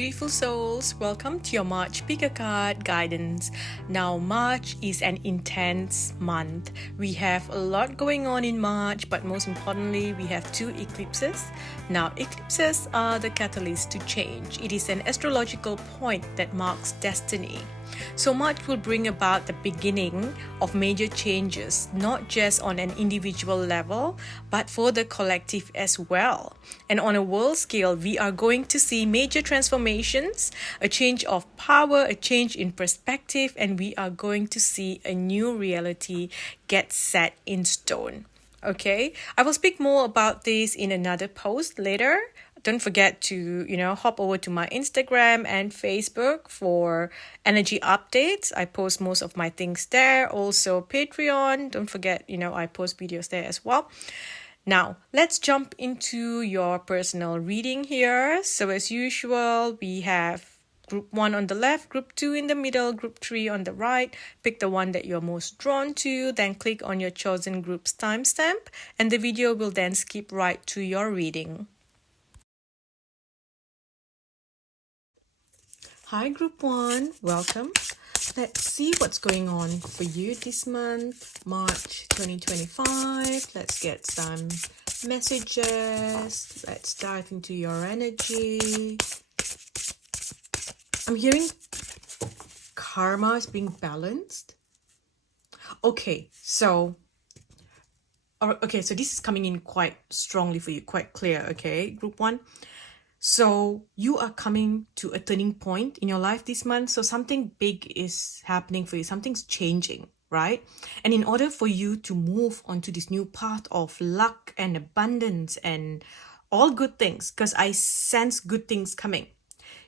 beautiful souls, welcome to your March Pick a Card guidance. Now, March is an intense month. We have a lot going on in March, but most importantly, we have 2 eclipses. Now, eclipses are the catalyst to change. It is an astrological point that marks destiny. So March will bring about the beginning of major changes, not just on an individual level, but for the collective as well. And on a world scale, we are going to see major transformations, a change of power, a change in perspective, and we are going to see a new reality get set in stone. Okay, I will speak more about this in another post later. Don't forget to, hop over to my Instagram and Facebook for energy updates. I post most of my things there. Also Patreon. Don't forget, I post videos there as well. Now, let's jump into your personal reading here. So as usual, we have Group 1 on the left, Group 2 in the middle, Group 3 on the right. Pick the one that you're most drawn to, then click on your chosen group's timestamp, and the video will then skip right to your reading. Hi Group 1, welcome. Let's see what's going on for you this month, March 2025. Let's get some messages. Let's dive into your energy. I'm hearing karma is being balanced. Okay, so this is coming in quite strongly for you, quite clear, okay, Group 1. So you are coming to a turning point in your life this month. So something big is happening for you. Something's changing, right? And in order for you to move onto this new path of luck and abundance and all good things, because I sense good things coming,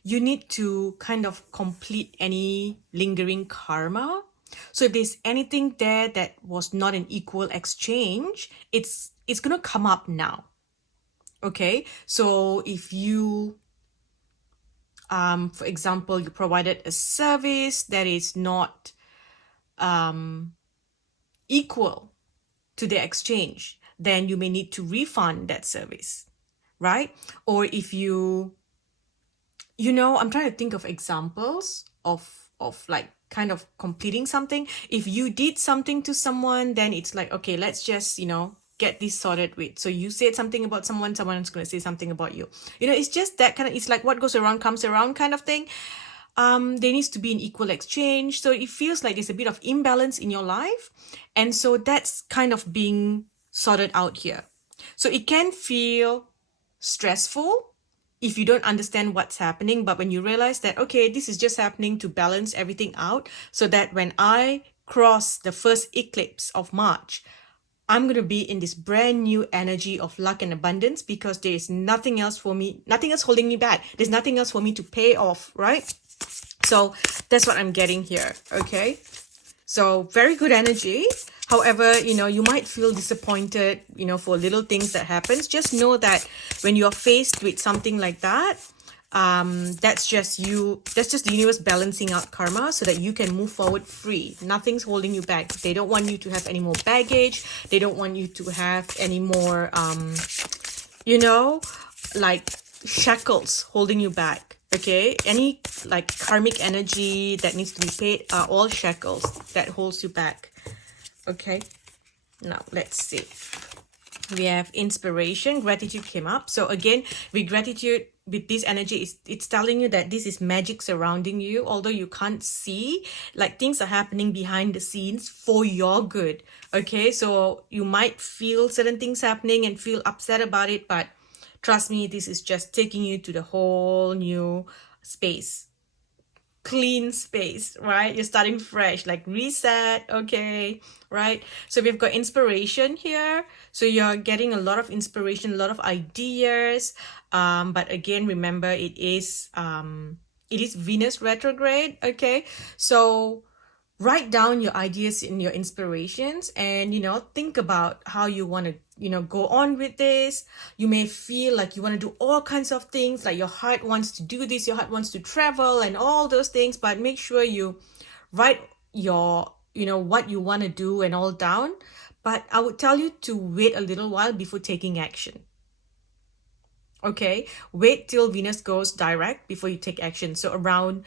you need to kind of complete any lingering karma. So if there's anything there that was not an equal exchange, it's going to come up now. Okay, so if you, for example, you provided a service that is not equal to the exchange, then you may need to refund that service, right? Or if you, I'm trying to think of examples of like kind of completing something. If you did something to someone, then it's like, okay, let's just, get this sorted with. So you said something about someone's going to say something about you. It's just that kind of, it's like what goes around comes around kind of thing. There needs to be an equal exchange. So it feels like there's a bit of imbalance in your life. And so that's kind of being sorted out here. So it can feel stressful if you don't understand what's happening. But when you realize that, okay, this is just happening to balance everything out, so that when I cross the first eclipse of March, I'm going to be in this brand new energy of luck and abundance, because there is nothing else for me, nothing else holding me back. There's nothing else for me to pay off, right? So that's what I'm getting here, okay? So very good energy. However, you might feel disappointed, for little things that happens. Just know that when you're faced with something like that, that's just the universe balancing out karma so that you can move forward free. Nothing's holding you back. They don't want you to have any more baggage. They don't want you to have any more, like shackles holding you back. Okay, any like karmic energy that needs to be paid are all shackles that holds you back. Okay, now let's see. We have inspiration, gratitude came up. So again, with gratitude, with this energy, it's telling you that this is magic surrounding you. Although you can't see, like things are happening behind the scenes for your good. Okay, so you might feel certain things happening and feel upset about it, but trust me, this is just taking you to the whole new space. Clean space, right? You're starting fresh, like reset, okay, right? So we've got inspiration here. So you're getting a lot of inspiration, a lot of ideas. But again, remember it is Venus retrograde, okay? So write down your ideas and your inspirations, and think about how you want to go on with this. You may feel like you want to do all kinds of things, like your heart wants to do this, your heart wants to travel and all those things, but make sure you write your what you want to do and all down. But I would tell you to wait a little while before taking action. Okay, wait till Venus goes direct before you take action. So around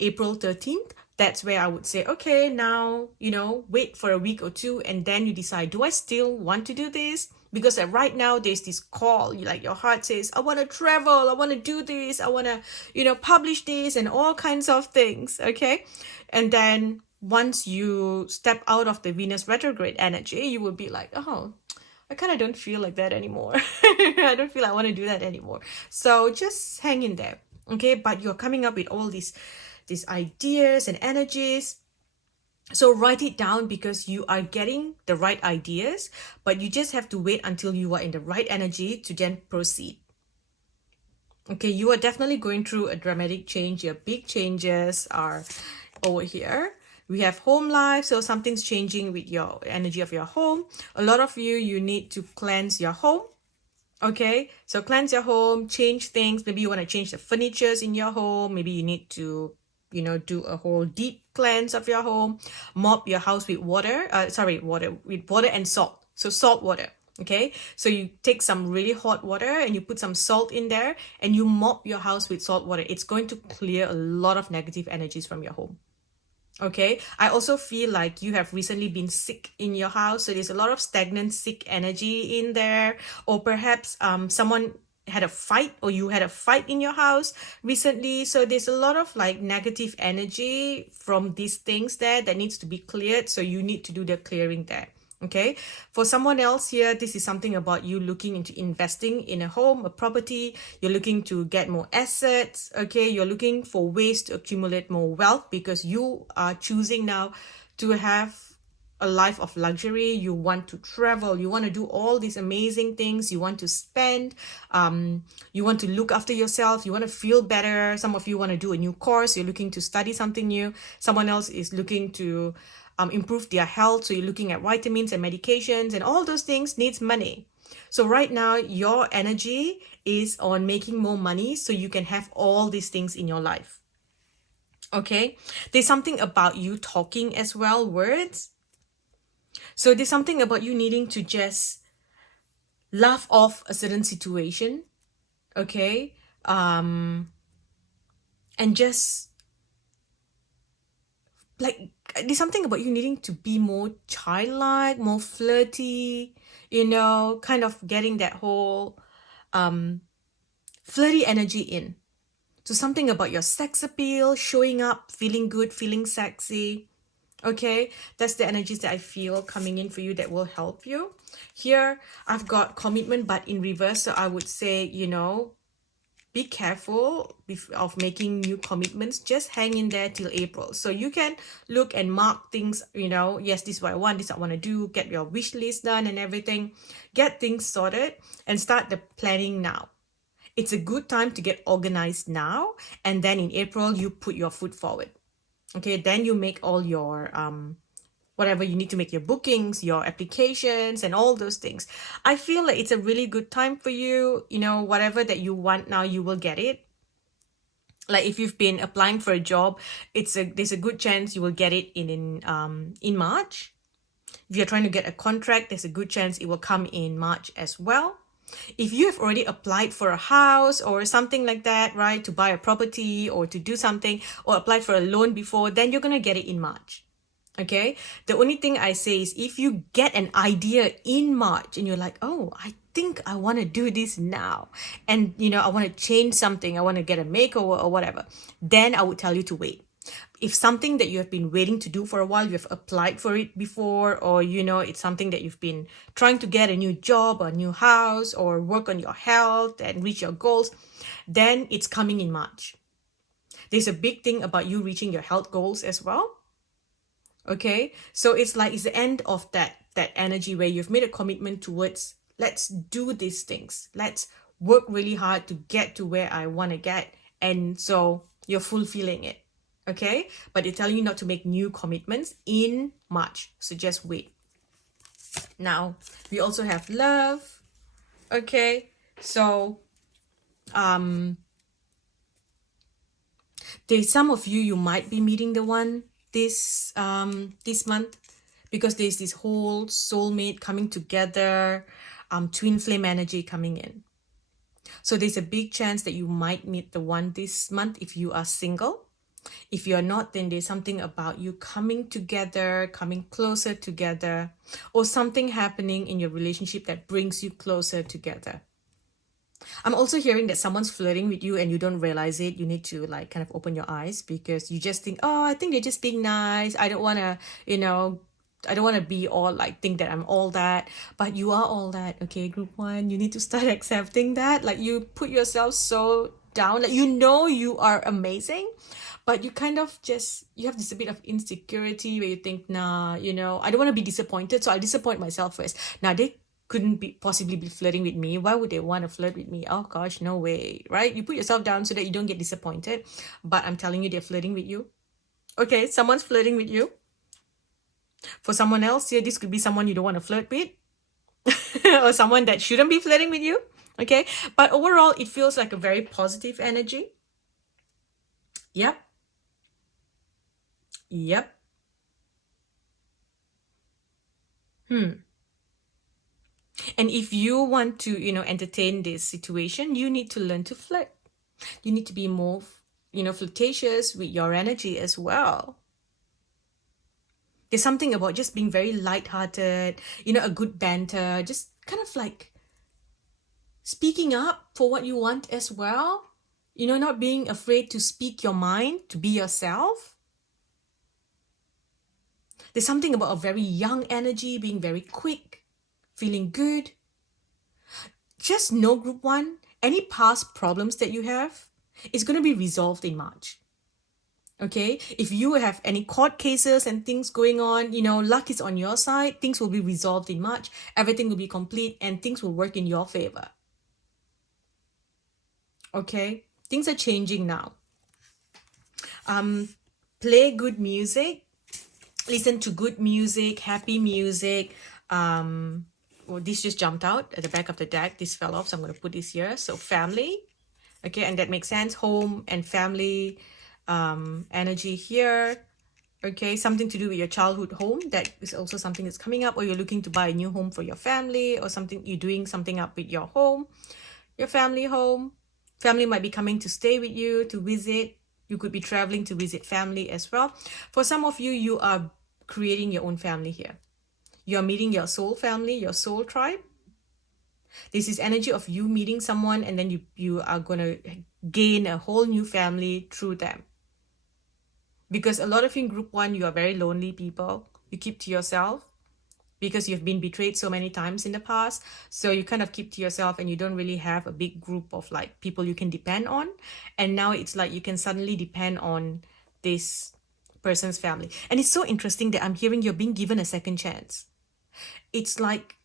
April 13th, that's where I would say, okay, now, wait for a week or two and then you decide, do I still want to do this? Because right now there's this call, like your heart says, I want to travel, I want to do this, I want to, publish this and all kinds of things. Okay. And then once you step out of the Venus retrograde energy, you will be like, oh, I kind of don't feel like that anymore. I don't feel I want to do that anymore. So just hang in there. Okay. But you're coming up with all these ideas and energies. So write it down because you are getting the right ideas, but you just have to wait until you are in the right energy to then proceed. Okay, you are definitely going through a dramatic change. Your big changes are over here. We have home life, so something's changing with your energy of your home. A lot of you need to cleanse your home. Okay, so cleanse your home, change things. Maybe you want to change the furnitures in your home. Maybe you need to, do a whole deep cleanse of your home. Mop your house with water. With water and salt. So salt water. Okay, so you take some really hot water and you put some salt in there and you mop your house with salt water. It's going to clear a lot of negative energies from your home. Okay, I also feel like you have recently been sick in your house, so there's a lot of stagnant sick energy in there, or perhaps someone had a fight or you had a fight in your house recently, so there's a lot of like negative energy from these things there that needs to be cleared, so you need to do the clearing there. Okay, for someone else here, this is something about you looking into investing in a home, a property. You're looking to get more assets. Okay, you're looking for ways to accumulate more wealth because you are choosing now to have a life of luxury. You want to travel, you want to do all these amazing things, you want to spend, you want to look after yourself, you want to feel better. Some of you want to do a new course, you're looking to study something new. Someone else is looking to improve their health, so you're looking at vitamins and medications, and all those things needs money. So right now your energy is on making more money so you can have all these things in your life. Okay, there's something about you talking as well, words. So there's something about you needing to just laugh off a certain situation. Okay, and just like there's something about you needing to be more childlike, more flirty, kind of getting that whole flirty energy in. So something about your sex appeal, showing up, feeling good, feeling sexy. Okay, that's the energies that I feel coming in for you that will help you. Here, I've got commitment, but in reverse. So I would say, be careful of making new commitments. Just hang in there till April. So you can look and mark things, yes, this is what I want, this I want to do, get your wish list done and everything. Get things sorted and start the planning now. It's a good time to get organized now. And then in April, you put your foot forward. Okay, then you make all your whatever you need to make, your bookings, your applications, and all those things. I feel like it's a really good time for you. Whatever that you want now, you will get it. Like if you've been applying for a job, there's a good chance you will get it in March. If you're trying to get a contract, there's a good chance it will come in March as well. If you have already applied for a house or something like that, right, to buy a property or to do something, or applied for a loan before, then you're going to get it in March. Okay, the only thing I say is if you get an idea in March and you're like, oh, I think I want to do this now, and I want to change something, I want to get a makeover or whatever, then I would tell you to wait. If something that you have been waiting to do for a while, you have applied for it before, or it's something that you've been trying to get a new job, a new house, or work on your health and reach your goals, then it's coming in March. There's a big thing about you reaching your health goals as well. Okay, so it's the end of that energy where you've made a commitment towards, let's do these things, let's work really hard to get to where I want to get, and so you're fulfilling it. Okay, but they're telling you not to make new commitments in March, so just wait. Now we also have love. Okay, so there's some of you might be meeting the one this month, because there's this whole soulmate coming together, twin flame energy coming in. So there's a big chance that you might meet the one this month if you are single. If you're not, then there's something about you coming together, coming closer together, or something happening in your relationship that brings you closer together. I'm also hearing that someone's flirting with you and you don't realize it. You need to like kind of open your eyes because you just think, oh, I think they're just being nice. I don't want to, I don't want to be all like think that I'm all that, but you are all that. Okay, group one, you need to start accepting that. Like you put yourself so down, like you are amazing, but you kind of just you have this a bit of insecurity where you think, nah, I don't want to be disappointed, so I'll disappoint myself first. Now they couldn't be possibly be flirting with me. Why would they want to flirt with me? Oh gosh, no way, right? You put yourself down so that you don't get disappointed. But I'm telling you, they're flirting with you. Okay, someone's flirting with you. For someone else, yeah, this could be someone you don't want to flirt with, or someone that shouldn't be flirting with you. Okay, but overall, it feels like a very positive energy. Yep. Yep. And if you want to, entertain this situation, you need to learn to flirt. You need to be more, flirtatious with your energy as well. There's something about just being very lighthearted, a good banter, just kind of like speaking up for what you want as well. Not being afraid to speak your mind, to be yourself. There's something about a very young energy, being very quick, feeling good. Just know, group one, any past problems that you have is going to be resolved in March. Okay, if you have any court cases and things going on, luck is on your side. Things will be resolved in March. Everything will be complete and things will work in your favor. Okay, things are changing now. Play good music, listen to good music, happy music. Well, this just jumped out at the back of the deck. This fell off, so I'm going to put this here. So family, okay, and that makes sense. Home and family energy here. Okay, something to do with your childhood home. That is also something that's coming up, or you're looking to buy a new home for your family, or something you're doing something up with your home, your family home. Family might be coming to stay with you, to visit. You could be traveling to visit family as well. For some of you, you are creating your own family here. You're meeting your soul family, your soul tribe. This is energy of you meeting someone and then you are going to gain a whole new family through them. Because a lot of you in group one, you are very lonely people. You keep to yourself because you've been betrayed so many times in the past. So you kind of keep to yourself and you don't really have a big group of like people you can depend on. And now it's like you can suddenly depend on this person's family. And it's so interesting that I'm hearing you're being given a second chance. It's like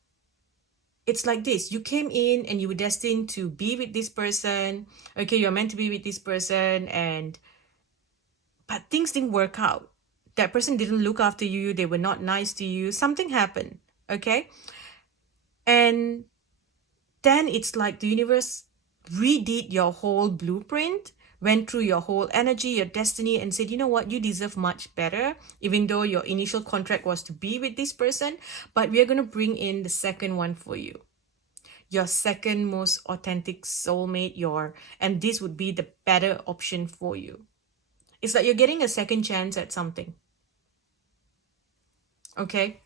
this. You came in and you were destined to be with this person. Okay, you're meant to be with this person, but things didn't work out. That person didn't look after you. They were not nice to you. Something happened. Okay. And then it's like the universe redid your whole blueprint, went through your whole energy, your destiny, and said, you know what, you deserve much better, even though your initial contract was to be with this person, but we are going to bring in the second one for you. Your second most authentic soulmate, and this would be the better option for you. It's like you're getting a second chance at something. Okay?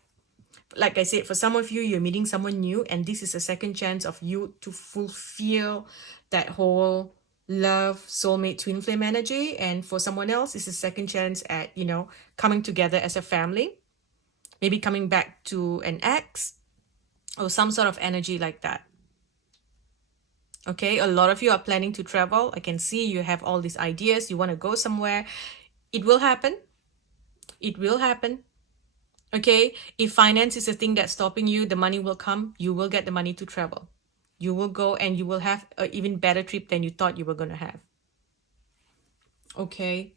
Like I said, for some of you, you're meeting someone new, and this is a second chance of you to fulfill that whole love, soulmate, twin flame energy. And for someone else, it's a second chance at, coming together as a family. Maybe coming back to an ex or some sort of energy like that. Okay, a lot of you are planning to travel. I can see you have all these ideas. You want to go somewhere. It will happen. It will happen. Okay, if finance is the thing that's stopping you, the money will come. You will get the money to travel. You will go and you will have an even better trip than you thought you were going to have. Okay,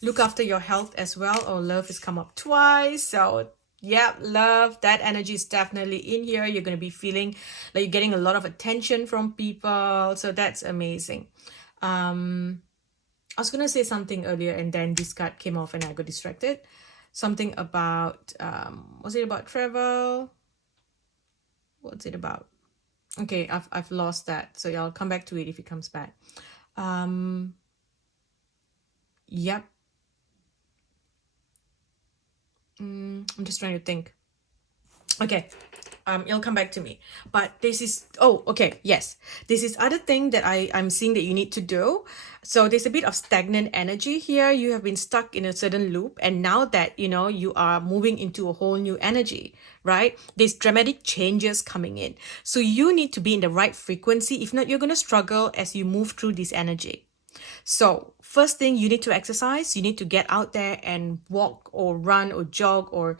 look after your health as well. Oh, love has come up twice. So yeah, love, that energy is definitely in here. You're going to be feeling like you're getting a lot of attention from people. So that's amazing. I was going to say something earlier and then this card came off and I got distracted. Something about, was it about travel? What's it about? Okay, I've lost that. So I'll come back to it if it comes back. Yep. I'm just trying to think. Okay. It'll come back to me. But this is, oh, okay, yes. This is other thing that I'm seeing that you need to do. So there's a bit of stagnant energy here. You have been stuck in a certain loop. And now that, you are moving into a whole new energy, right? There's dramatic changes coming in. So you need to be in the right frequency. If not, you're going to struggle as you move through this energy. So first thing, you need to exercise. You need to get out there and walk or run or jog or,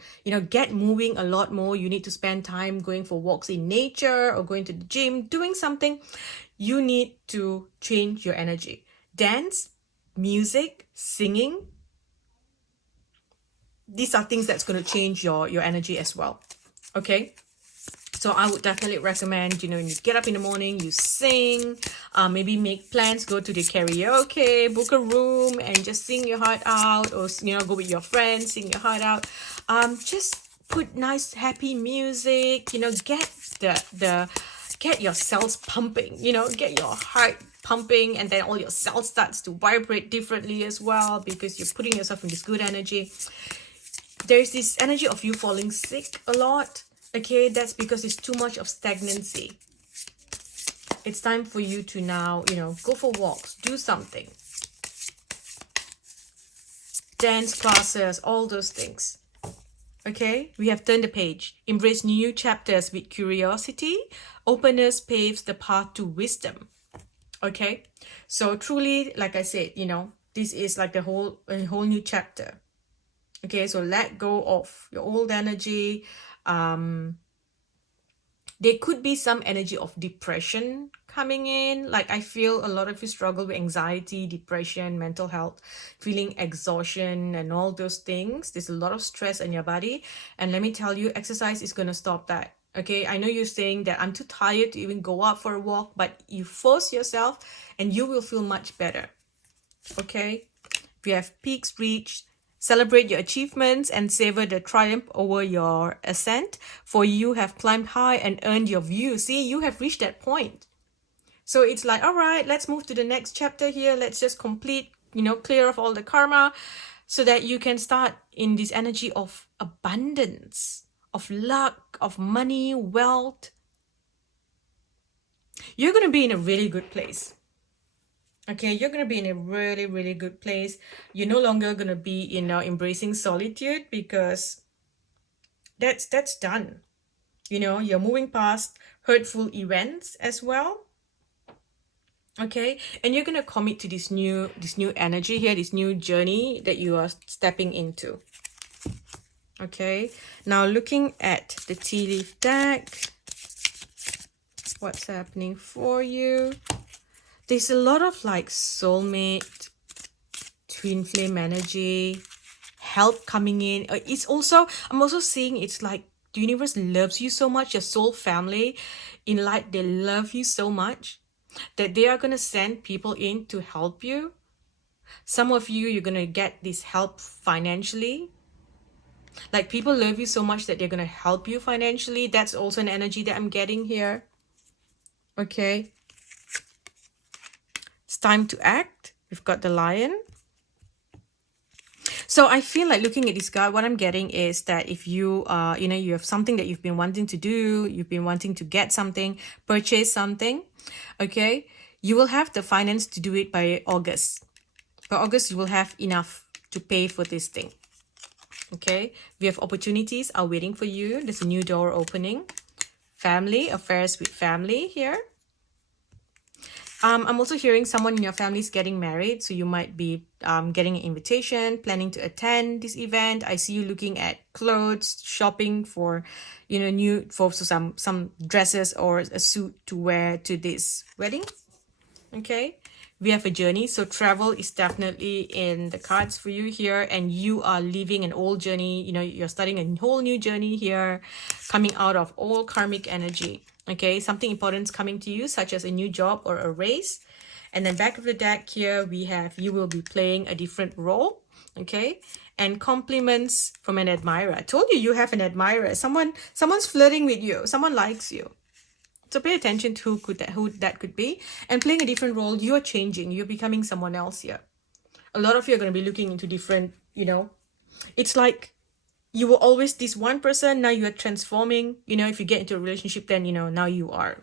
get moving a lot more. You need to spend time going for walks in nature or going to the gym, doing something. You need to change your energy. Dance, music, singing. These are things that's going to change your energy as well. Okay. So I would definitely recommend, when you get up in the morning, you sing, maybe make plans, go to the karaoke, book a room and just sing your heart out, or, go with your friends, sing your heart out. Just put nice, happy music, get your cells pumping, get your heart pumping, and then all your cells starts to vibrate differently as well because you're putting yourself in this good energy. There's this energy of you falling sick a lot. Okay, that's because it's too much of stagnancy. It's time for you to now, go for walks, do something. Dance classes, all those things. Okay, we have turned the page. Embrace new chapters with curiosity. Openness paves the path to wisdom. Okay, so truly, like I said, this is like a whole new chapter. Okay, so let go of your old energy. There could be some energy of depression coming in. Like I feel a lot of you struggle with anxiety, depression, mental health, feeling exhaustion and all those things. There's a lot of stress in your body. And let me tell you, exercise is going to stop that. Okay, I know you're saying that I'm too tired to even go out for a walk, but you force yourself and you will feel much better. Okay, we have peaks reached. Celebrate your achievements and savor the triumph over your ascent, for you have climbed high and earned your view. See, you have reached that point. So it's like, all right, let's move to the next chapter here. Let's just complete, clear off all the karma so that you can start in this energy of abundance, of luck, of money, wealth. You're going to be in a really good place. Okay, you're going to be in a really, really good place. You're no longer going to be, embracing solitude because that's done. You're moving past hurtful events as well. Okay, and you're going to commit to this new energy here, this new journey that you are stepping into. Okay, now looking at the tea leaf deck, what's happening for you? There's a lot of like soulmate, twin flame energy, help coming in. I'm also seeing it's like the universe loves you so much, your soul family in light, they love you so much that they are going to send people in to help you. Some of you, you're going to get this help financially. Like people love you so much that they're going to help you financially. That's also an energy that I'm getting here. Okay. It's time to act. We've got the lion. So I feel like looking at this card, what I'm getting is that if you, you have something that you've been wanting to do, you've been wanting to get something, purchase something, okay, you will have the finance to do it by August. By August, you will have enough to pay for this thing. Okay, we have opportunities are waiting for you. There's a new door opening. Family, affairs with family here. I'm also hearing someone in your family is getting married, so you might be getting an invitation, planning to attend this event. I see you looking at clothes, shopping for, some dresses or a suit to wear to this wedding. Okay, we have a journey, so travel is definitely in the cards for you here, and you are leaving an old journey. You're starting a whole new journey here, coming out of all karmic energy. Okay, something important is coming to you, such as a new job or a raise. And then back of the deck here, we have you will be playing a different role. Okay, and compliments from an admirer. I told you have an admirer. Someone's flirting with you. Someone likes you. So pay attention to who that could be. And playing a different role, you're changing. You're becoming someone else here. A lot of you are going to be looking into different, it's like you were always this one person, now you are transforming. If you get into a relationship, then now you are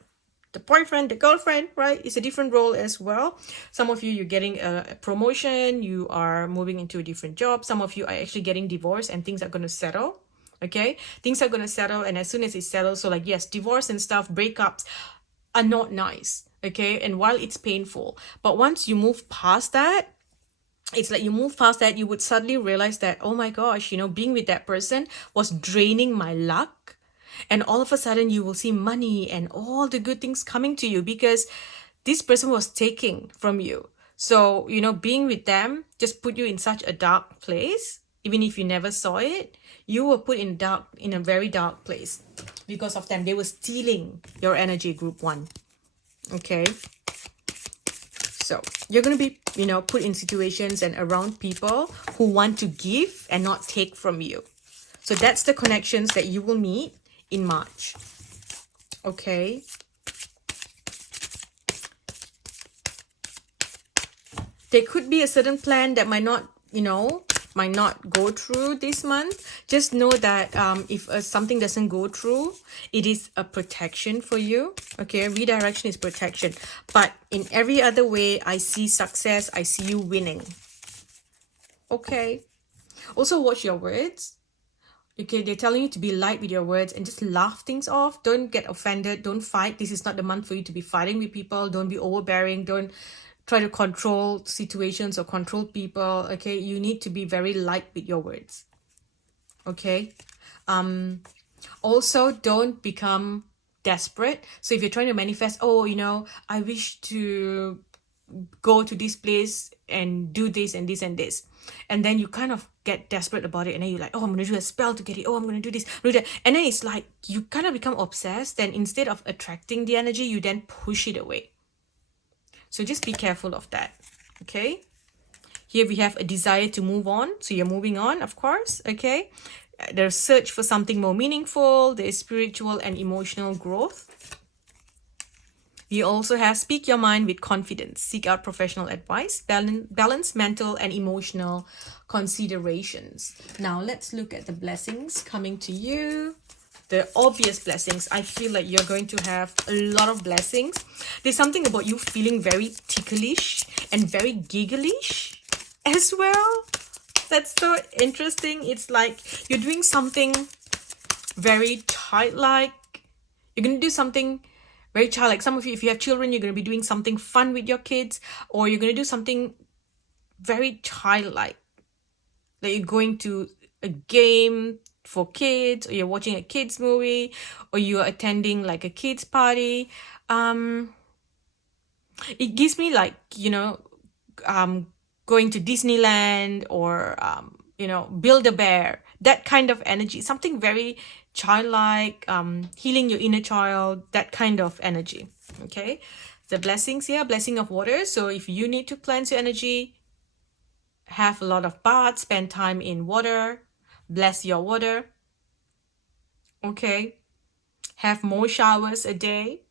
the boyfriend, the girlfriend, right? It's a different role as well. Some of you, you're getting a promotion, you are moving into a different job. Some of you are actually getting divorced and things are going to settle. Okay, things are going to settle, and as soon as it settles, so like, yes, divorce and stuff, breakups are not nice. Okay, and while it's painful, but once you move past that, it's like you move past that, you would suddenly realize that, oh my gosh, being with that person was draining my luck. And all of a sudden you will see money and all the good things coming to you because this person was taking from you. So, being with them just put you in such a dark place. Even if you never saw it, you were put in a very dark place because of them. They were stealing your energy, group 1. Okay. So you're going to be, put in situations and around people who want to give and not take from you. So that's the connections that you will meet in March. Okay. There could be a certain plan that might not go through this month. Just know that if something doesn't go through, it is a protection for you. Okay, redirection is protection. But in every other way, I see success. I see you winning. Okay. Also, watch your words. Okay, they're telling you to be light with your words and just laugh things off. Don't get offended. Don't fight. This is not the month for you to be fighting with people. Don't be overbearing. Don't try to control situations or control people. Okay, you need to be very light with your words. Okay. Also, don't become desperate. So if you're trying to manifest, I wish to go to this place and do this and this and this, and then you kind of get desperate about it, and then you're like, oh, I'm gonna do a spell to get it, I'm gonna do this, do that, and then it's like you kind of become obsessed, and instead of attracting the energy, you then push it away. So just be careful of that. Okay, here we have a desire to move on, so you're moving on, of course. Okay, there's search for something more meaningful. There's spiritual and emotional growth. We also have speak your mind with confidence, seek out professional advice, balance mental and emotional considerations. Now let's look at the blessings coming to you. The obvious blessings. I feel like you're going to have a lot of blessings. There's something about you feeling very ticklish and very giggleish as well. That's so interesting. It's like you're doing something very childlike. You're going to do something very childlike. Some of you, if you have children, you're going to be doing something fun with your kids, or you're going to do something very childlike. Like you're going to a game for kids, or you're watching a kids movie, or you're attending like a kids party. It gives me like, going to Disneyland or, Build-A-Bear, that kind of energy, something very childlike, healing your inner child, that kind of energy. Okay, the blessings here, blessing of water. So if you need to cleanse your energy, have a lot of baths, spend time in water, bless your water. Okay, have more showers a day.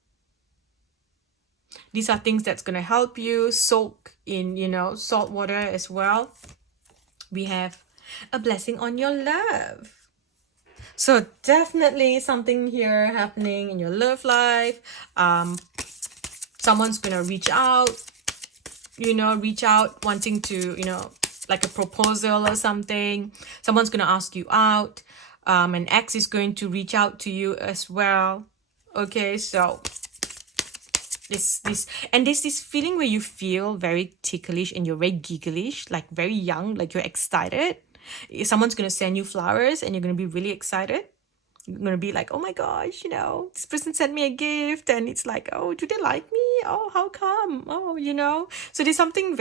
These are things that's going to help you soak in, salt water as well. We have a blessing on your love. So definitely something here happening in your love life. Someone's going to reach out wanting to, like a proposal or something. Someone's going to ask you out. An ex is going to reach out to you as well. Okay, so there's this feeling where you feel very ticklish and you're very giggleish, like very young, like you're excited. Someone's going to send you flowers and you're going to be really excited. You're going to be like, oh my gosh, this person sent me a gift, and it's like, oh, do they like me? Oh, how come? Oh, so there's something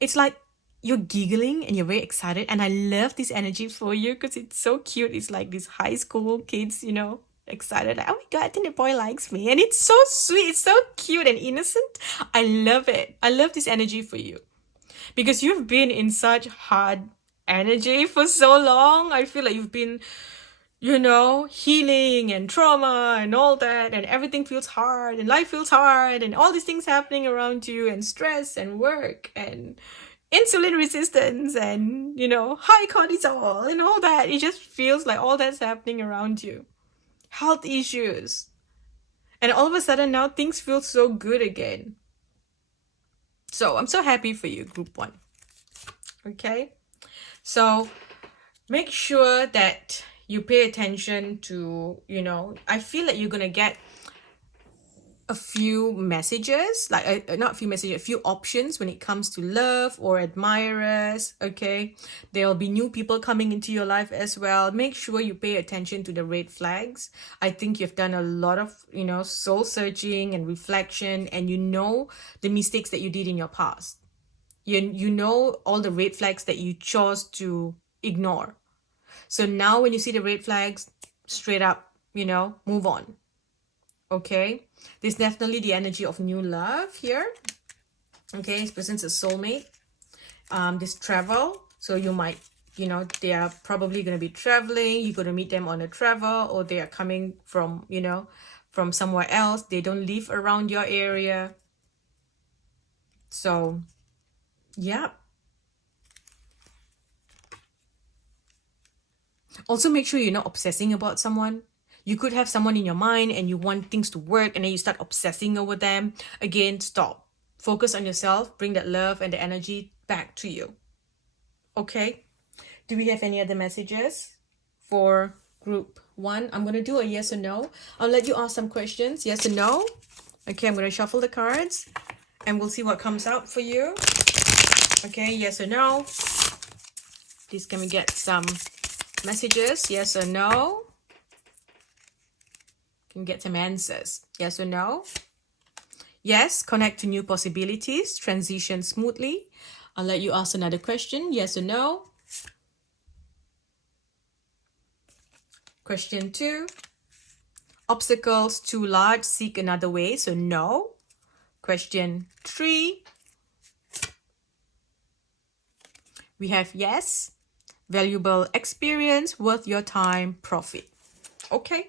it's like you're giggling and you're very excited, and I love this energy for you because it's so cute. It's like these high school kids, excited, like, oh my god, I think the boy likes me, and it's so sweet, it's so cute and innocent. I love it. I love this energy for you because you've been in such hard energy for so long. I feel like you've been healing and trauma and all that, and everything feels hard and life feels hard and all these things happening around you, and stress and work and insulin resistance and, high cortisol and all that. It just feels like all that's happening around you. Health issues. And all of a sudden now things feel so good again. So I'm so happy for you, group 1. Okay? So make sure that you pay attention to, I feel like you're going to get a few messages, like not a few messages, a few options when it comes to love or admirers. Okay, there'll be new people coming into your life as well. Make sure you pay attention to the red flags. I think you've done a lot of soul searching and reflection, and the mistakes that you did in your past. You know all the red flags that you chose to ignore. So now when you see the red flags, straight up, move on. Okay, there's definitely the energy of new love here. Okay, this person's a soulmate. This travel, so you might, they are probably going to be traveling. You're going to meet them on a travel, or they are coming from, from somewhere else. They don't live around your area. So, yeah. Also, make sure you're not obsessing about someone. You could have someone in your mind and you want things to work, and then you start obsessing over them. Again, stop. Focus on yourself. Bring that love and the energy back to you. Okay? Do we have any other messages for group 1? I'm going to do a yes or no. I'll let you ask some questions. Yes or no? Okay, I'm going to shuffle the cards and we'll see what comes out for you. Okay, yes or no? Please, can we get some messages? Yes or no? Can get some answers. Yes or no? Yes, connect to new possibilities, transition smoothly. I'll let you ask another question. Yes or no? Question 2. Obstacles too large, seek another way. So no. Question 3. We have yes, valuable experience, worth your time, profit. Okay.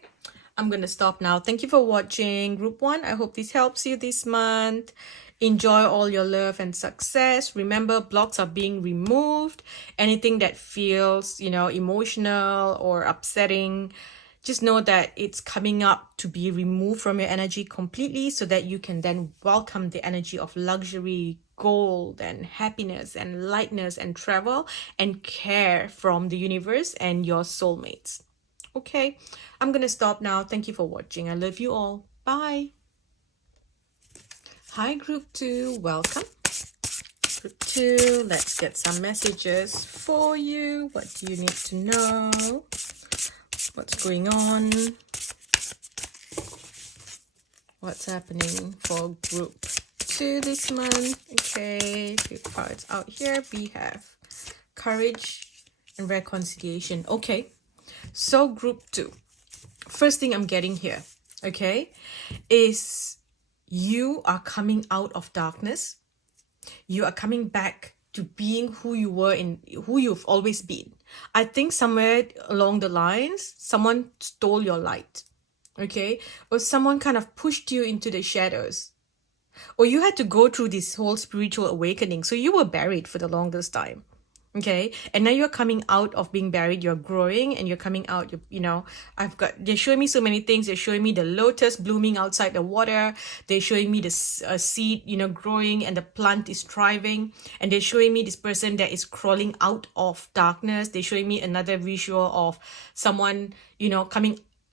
I'm going to stop now. Thank you for watching, Group 1. I hope this helps you this month. Enjoy all your love and success. Remember, blocks are being removed. Anything that feels, emotional or upsetting, just know that it's coming up to be removed from your energy completely, so that you can then welcome the energy of luxury, gold and happiness and lightness and travel and care from the universe and your soulmates. Okay, I'm going to stop now. Thank you for watching. I love you all. Bye. Hi, Group 2. Welcome. Group 2, let's get some messages for you. What do you need to know? What's going on? What's happening for Group 2 this month? Okay, a few cards out here. We have courage and reconciliation. Okay. So Group 2, first thing I'm getting here, okay, is you are coming out of darkness. You are coming back to being who you were and who you've always been. I think somewhere along the lines, someone stole your light, okay, or someone kind of pushed you into the shadows, or you had to go through this whole spiritual awakening. So you were buried for the longest time. Okay, and now you're coming out of being buried, you're growing, and you're coming out, they're showing me so many things. They're showing me the lotus blooming outside the water. They're showing me the seed, growing, and the plant is thriving. And they're showing me this person that is crawling out of darkness. They're showing me another visual of someone,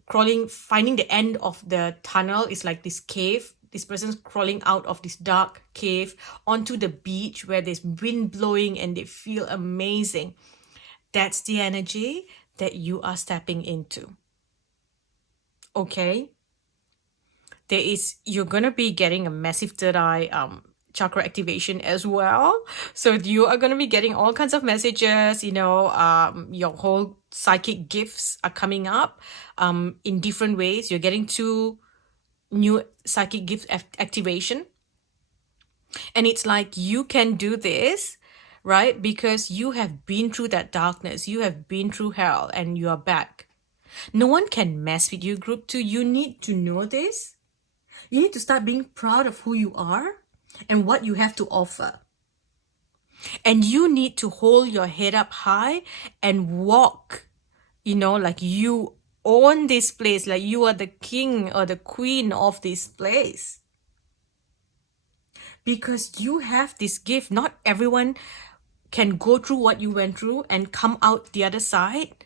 crawling, finding the end of the tunnel. It's like this cave. This person's crawling out of this dark cave onto the beach where there's wind blowing and they feel amazing. That's the energy that you are stepping into. Okay? You're going to be getting a massive third eye chakra activation as well. So you are going to be getting all kinds of messages, your whole psychic gifts are coming up in different ways. You're getting 2 new psychic gift activation, and it's like you can do this, right? Because you have been through that darkness, you have been through hell, and you are back. No one can mess with you, group 2. You need to know this. You need to start being proud of who you are and what you have to offer. And you need to hold your head up high and walk, like you own this place, like you are the king or the queen of this place. Because you have this gift. Not everyone can go through what you went through and come out the other side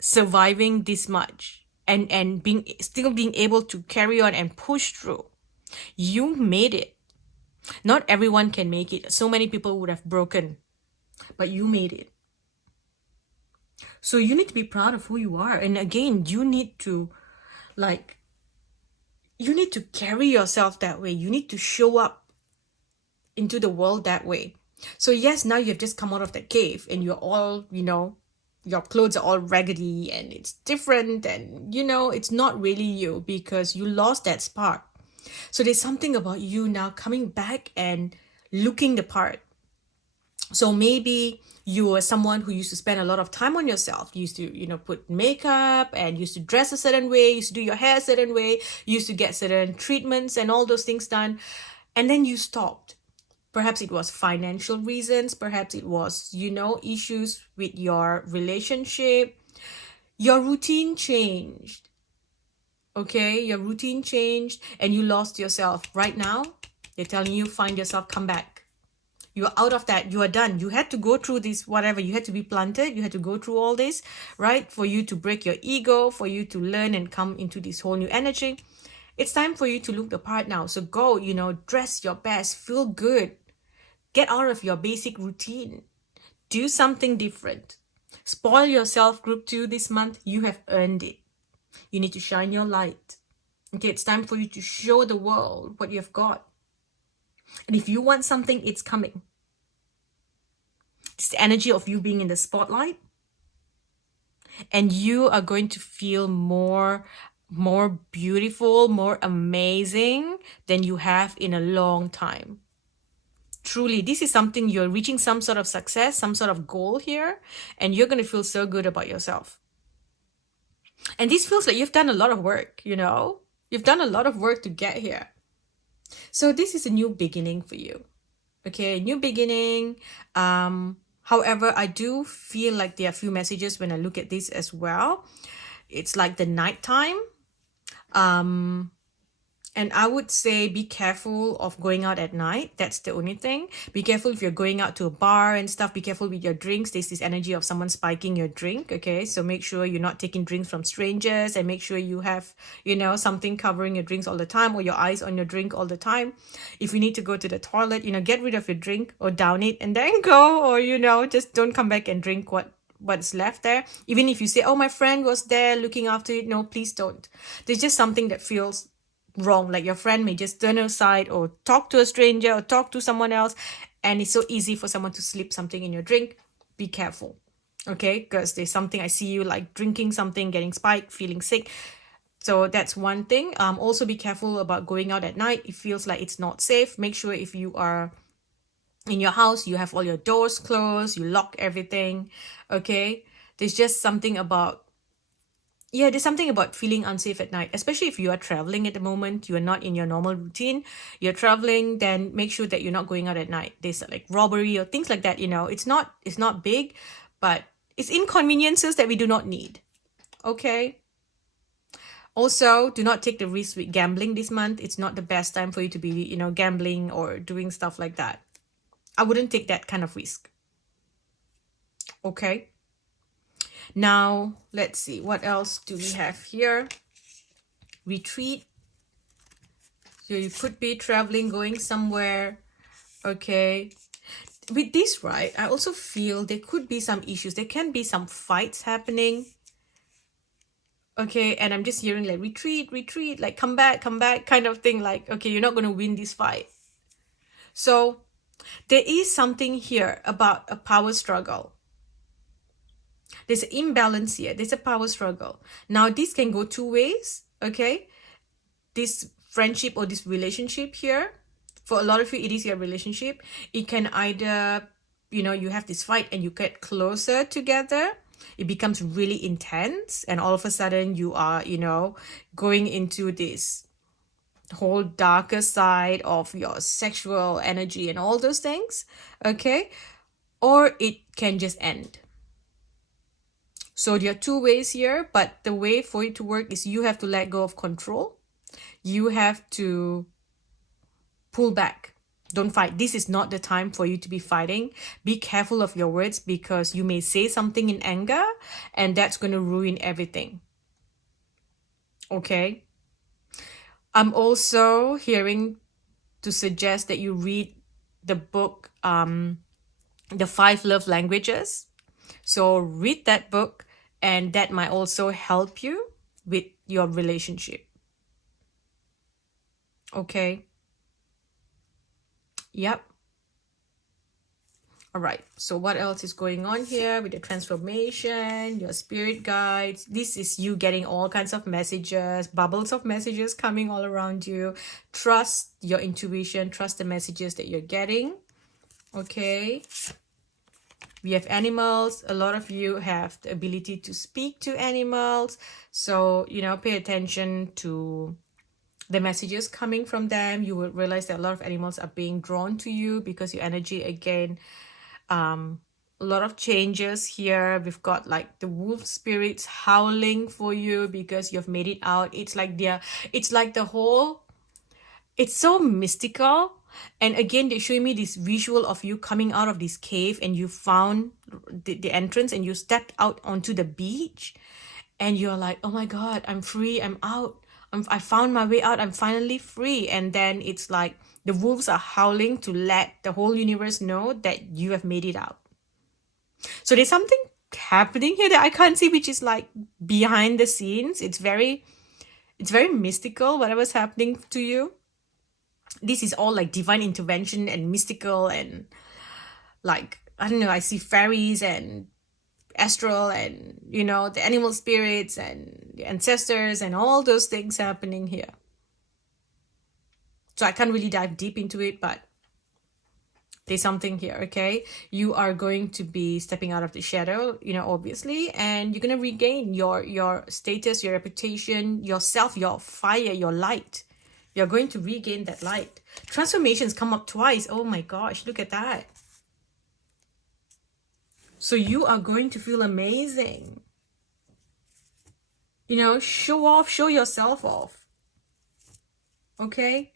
surviving this much and still being able to carry on and push through. You made it. Not everyone can make it. So many people would have broken, but you made it. So you need to be proud of who you are. And again, you need to carry yourself that way. You need to show up into the world that way. So yes, now you've just come out of that cave and you're all, your clothes are all raggedy and it's different and, it's not really you because you lost that spark. So there's something about you now coming back and looking the part. So maybe you are someone who used to spend a lot of time on yourself. You used to, put makeup and used to dress a certain way, used to do your hair a certain way, used to get certain treatments and all those things done. And then you stopped. Perhaps it was financial reasons. Perhaps it was, issues with your relationship. Your routine changed. Okay, your routine changed and you lost yourself. Right now, they're telling you, find yourself, come back. You're out of that. You are done. You had to go through this, whatever. You had to be planted. You had to go through all this, right? For you to break your ego, for you to learn and come into this whole new energy. It's time for you to look the part now. So go, dress your best, feel good. Get out of your basic routine. Do something different. Spoil yourself, group 2, this month. You have earned it. You need to shine your light. Okay, it's time for you to show the world what you have got. And if you want something, it's coming. It's the energy of you being in the spotlight. And you are going to feel more beautiful, more amazing than you have in a long time. Truly, this is something you're reaching some sort of success, some sort of goal here, and you're going to feel so good about yourself. And this feels like you've done a lot of work, You've done a lot of work to get here. So this is a new beginning for you. Okay, new beginning. However, I do feel like there are a few messages when I look at this as well. It's like the nighttime. And I would say be careful of going out at night. That's the only thing. Be careful if you're going out to a bar and stuff. Be careful with your drinks. There's this energy of someone spiking your drink. Okay, so make sure you're not taking drinks from strangers and make sure you have, something covering your drinks all the time or your eyes on your drink all the time. If you need to go to the toilet, get rid of your drink or down it and then go, or, just don't come back and drink what's left there. Even if you say, oh, my friend was there looking after it. No, please don't. There's just something that feels wrong. Like your friend may just turn aside or talk to a stranger or talk to someone else. And it's so easy for someone to slip something in your drink. Be careful. Okay. Because there's something I see you like drinking something, getting spiked, feeling sick. So that's one thing. Also be careful about going out at night. It feels like it's not safe. Make sure if you are in your house, you have all your doors closed, you lock everything. Okay. There's just something about there's something about feeling unsafe at night, especially if you are traveling at the moment, you are not in your normal routine, you're traveling, then make sure that you're not going out at night. There's like robbery or things like that, It's not big, but it's inconveniences that we do not need. Okay. Also, do not take the risk with gambling this month. It's not the best time for you to be, gambling or doing stuff like that. I wouldn't take that kind of risk. Okay. Now, let's see. What else do we have here? Retreat. So you could be traveling, going somewhere. Okay. With this, right, I also feel there could be some issues. There can be some fights happening. Okay. And I'm just hearing like retreat, like come back kind of thing. Like, okay, you're not going to win this fight. So there is something here about a power struggle. There's an imbalance here. There's a power struggle. Now, this can go two ways, okay? This friendship or this relationship here, for a lot of you, it is your relationship. It can either, you have this fight and you get closer together, It becomes really intense, and all of a sudden you are, going into this whole darker side of your sexual energy and all those things. Okay. Or it can just end. So there are two ways here, but the way for it to work is you have to let go of control. You have to pull back. Don't fight. This is not the time for you to be fighting. Be careful of your words, because you may say something in anger and that's going to ruin everything. Okay? I'm also hearing to suggest that you read the book, The 5 Love Languages. So read that book, and that might also help you with your relationship. Okay? Yep. All right. So what else is going on here with the transformation, your spirit guides? This is you getting all kinds of messages, bubbles of messages coming all around you. Trust your intuition. Trust the messages that you're getting. Okay. We have animals. A lot of you have the ability to speak to animals. So, pay attention to the messages coming from them. You will realize that a lot of animals are being drawn to you because your energy, again, a lot of changes here. We've got like the wolf spirits howling for you because you've made it out. It's like it's so mystical. And again, they're showing me this visual of you coming out of this cave, and you found the entrance, and you stepped out onto the beach, and you're like, oh my God, I'm free, I'm out. I found my way out, I'm finally free. And then it's like the wolves are howling to let the whole universe know that you have made it out. So there's something happening here that I can't see, which is like behind the scenes. It's very mystical, whatever's happening to you. This is all like divine intervention and mystical, and like, I don't know, I see fairies and astral and, the animal spirits and the ancestors and all those things happening here. So I can't really dive deep into it, but there's something here, okay? You are going to be stepping out of the shadow, obviously, and you're going to regain your status, your reputation, yourself, your fire, your light. You're going to regain that light. Transformations come up twice. Oh my gosh, look at that. So you are going to feel amazing. Show off, show yourself off. Okay?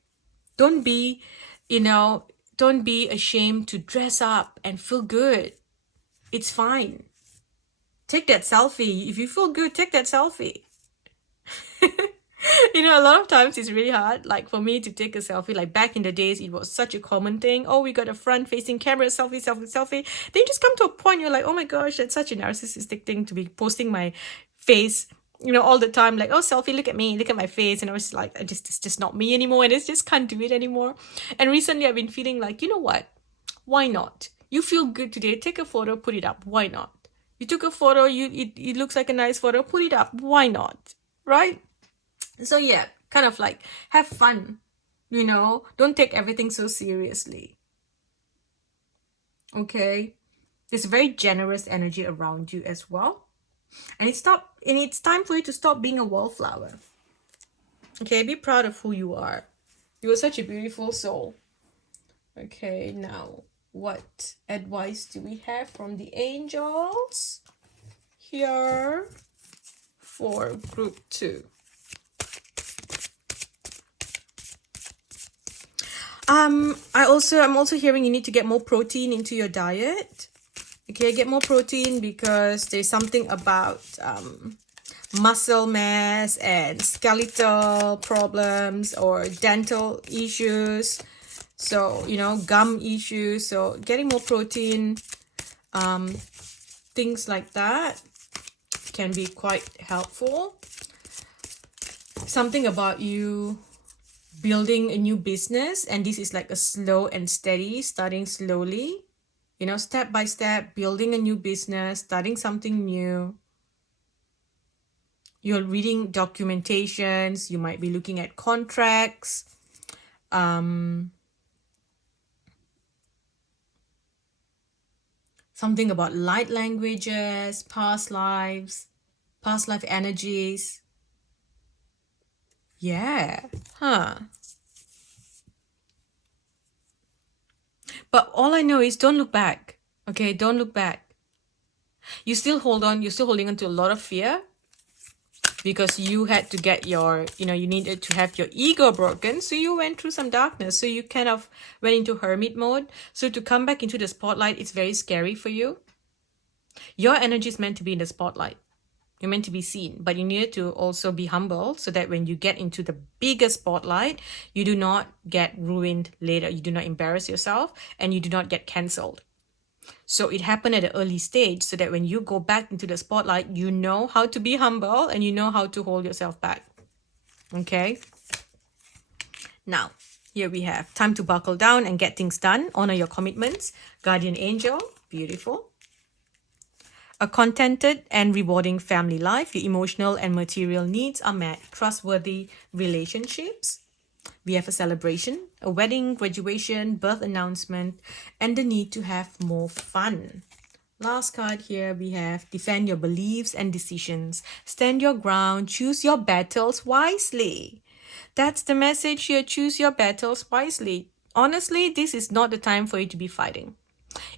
Don't be ashamed to dress up and feel good. It's fine. Take that selfie. If you feel good, take that selfie. A lot of times it's really hard, like for me to take a selfie. Like back in the days, it was such a common thing. Oh, we got a front facing camera, selfie. Then you just come to a point, you're like, oh my gosh, that's such a narcissistic thing to be posting my face, all the time. Like, oh, selfie, look at me, look at my face. And I was like, it's just not me anymore. And I just can't do it anymore. And recently I've been feeling like, you know what? Why not? You feel good today, take a photo, put it up. Why not? You took a photo, it looks like a nice photo, put it up. Why not? Right? So yeah, kind of like have fun, don't take everything so seriously. Okay? There's very generous energy around you as well. And it's time for you to stop being a wallflower. Okay, be proud of who you are. You are such a beautiful soul. Okay, now what advice do we have from the angels here for group 2? I'm also hearing you need to get more protein into your diet. Okay, get more protein because there's something about muscle mass and skeletal problems or dental issues. So, gum issues. So getting more protein, things like that can be quite helpful. Something about you building a new business, and this is like a slow and steady, starting slowly, step by step, building a new business, starting something new. You're reading documentations, you might be looking at contracts, Something about light languages, past lives, past life energies. Yeah. Huh. But all I know is don't look back. Okay, don't look back. You still hold on. You're still holding on to a lot of fear because you had to get your, you needed to have your ego broken. So you went through some darkness. So you kind of went into hermit mode. So to come back into the spotlight, it's very scary for you. Your energy is meant to be in the spotlight. You're meant to be seen, but you need to also be humble so that when you get into the bigger spotlight, you do not get ruined later. You do not embarrass yourself and you do not get cancelled. So it happened at an early stage so that when you go back into the spotlight, you know how to be humble and you know how to hold yourself back. Okay? Now, here we have time to buckle down and get things done. Honor your commitments. Guardian angel, beautiful. A contented and rewarding family life. Your emotional and material needs are met. Trustworthy relationships. We have a celebration, a wedding, graduation, birth announcement, and the need to have more fun. Last card here we have defend your beliefs and decisions. Stand your ground. Choose your battles wisely. That's the message here. Choose your battles wisely. Honestly, this is not the time for you to be fighting.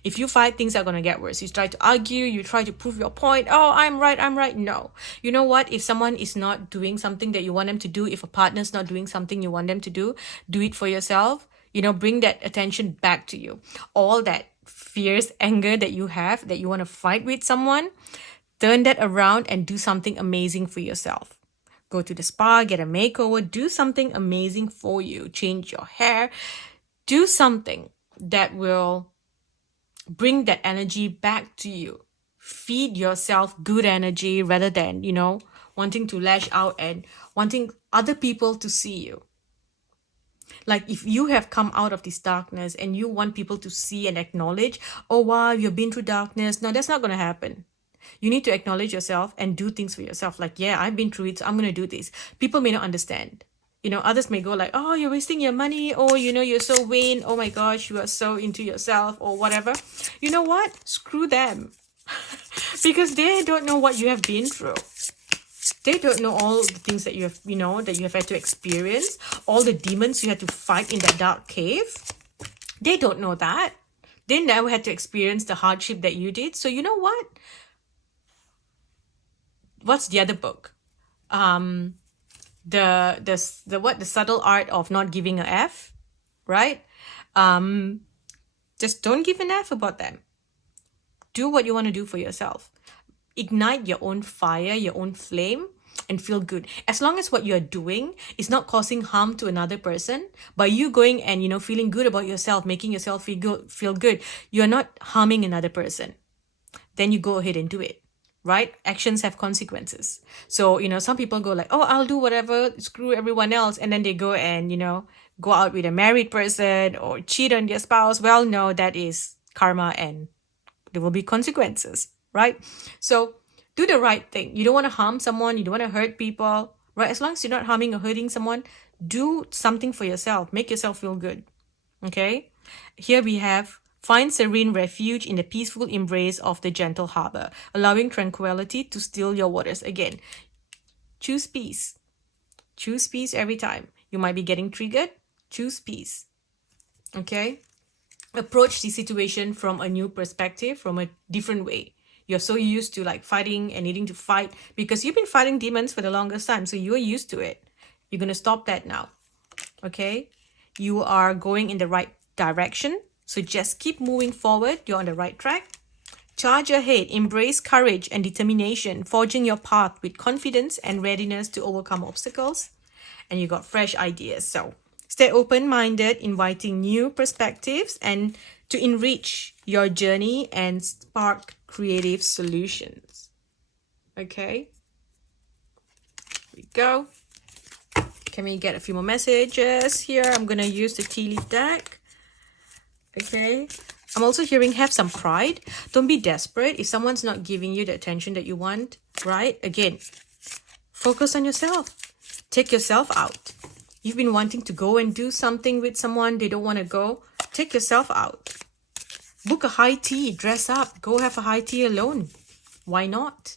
If you fight, things are going to get worse. You try to argue, you try to prove your point. Oh, I'm right. No. You know what? If someone is not doing something that you want them to do, if a partner's not doing something you want them to do it for yourself. Bring that attention back to you. All that fierce anger that you have, that you want to fight with someone, turn that around and do something amazing for yourself. Go to the spa, get a makeover, do something amazing for you. Change your hair. Do something that will bring that energy back to you. Feed yourself good energy rather than, wanting to lash out and wanting other people to see you. Like if you have come out of this darkness and you want people to see and acknowledge, oh wow, you've been through darkness. No, that's not going to happen. You need to acknowledge yourself and do things for yourself. Like, yeah, I've been through it, so I'm going to do this. People may not understand. Others may go like, oh, you're wasting your money, or, you're so vain, oh my gosh, you are so into yourself, or whatever. You know what? Screw them. Because they don't know what you have been through. They don't know all the things that you have, that you have had to experience, all the demons you had to fight in that dark cave. They don't know that. They never had to experience the hardship that you did. So you know what? What's the other book? The subtle art of not giving a F, right? Just don't give an F about them. Do what you want to do for yourself. Ignite your own fire, your own flame, and feel good. As long as what you're doing is not causing harm to another person, by you going and feeling good about yourself, making yourself feel good, you're not harming another person. Then you go ahead and do it. Right? Actions have consequences. So, some people go like, oh, I'll do whatever, screw everyone else. And then they go and, go out with a married person or cheat on their spouse. Well, no, that is karma and there will be consequences, right? So do the right thing. You don't want to harm someone. You don't want to hurt people, right? As long as you're not harming or hurting someone, do something for yourself. Make yourself feel good, okay? Here we have find serene refuge in the peaceful embrace of the gentle harbor, allowing tranquility to still your waters. Again, choose peace. Choose peace every time. You might be getting triggered. Choose peace. Okay? Approach the situation from a new perspective, from a different way. You're so used to like fighting and needing to fight because you've been fighting demons for the longest time. So you're used to it. You're going to stop that now. Okay? You are going in the right direction. So just keep moving forward. You're on the right track. Charge ahead. Embrace courage and determination, forging your path with confidence and readiness to overcome obstacles. And you got fresh ideas. So stay open-minded, inviting new perspectives and to enrich your journey and spark creative solutions. Okay? Here we go. Can we get a few more messages here? I'm going to use the tea leaf deck. Okay. I'm also hearing have some pride. Don't be desperate if someone's not giving you the attention that you want, right? Again, focus on yourself. Take yourself out. You've been wanting to go and do something with someone. They don't want to go. Take yourself out. Book a high tea, dress up, go have a high tea alone. Why not?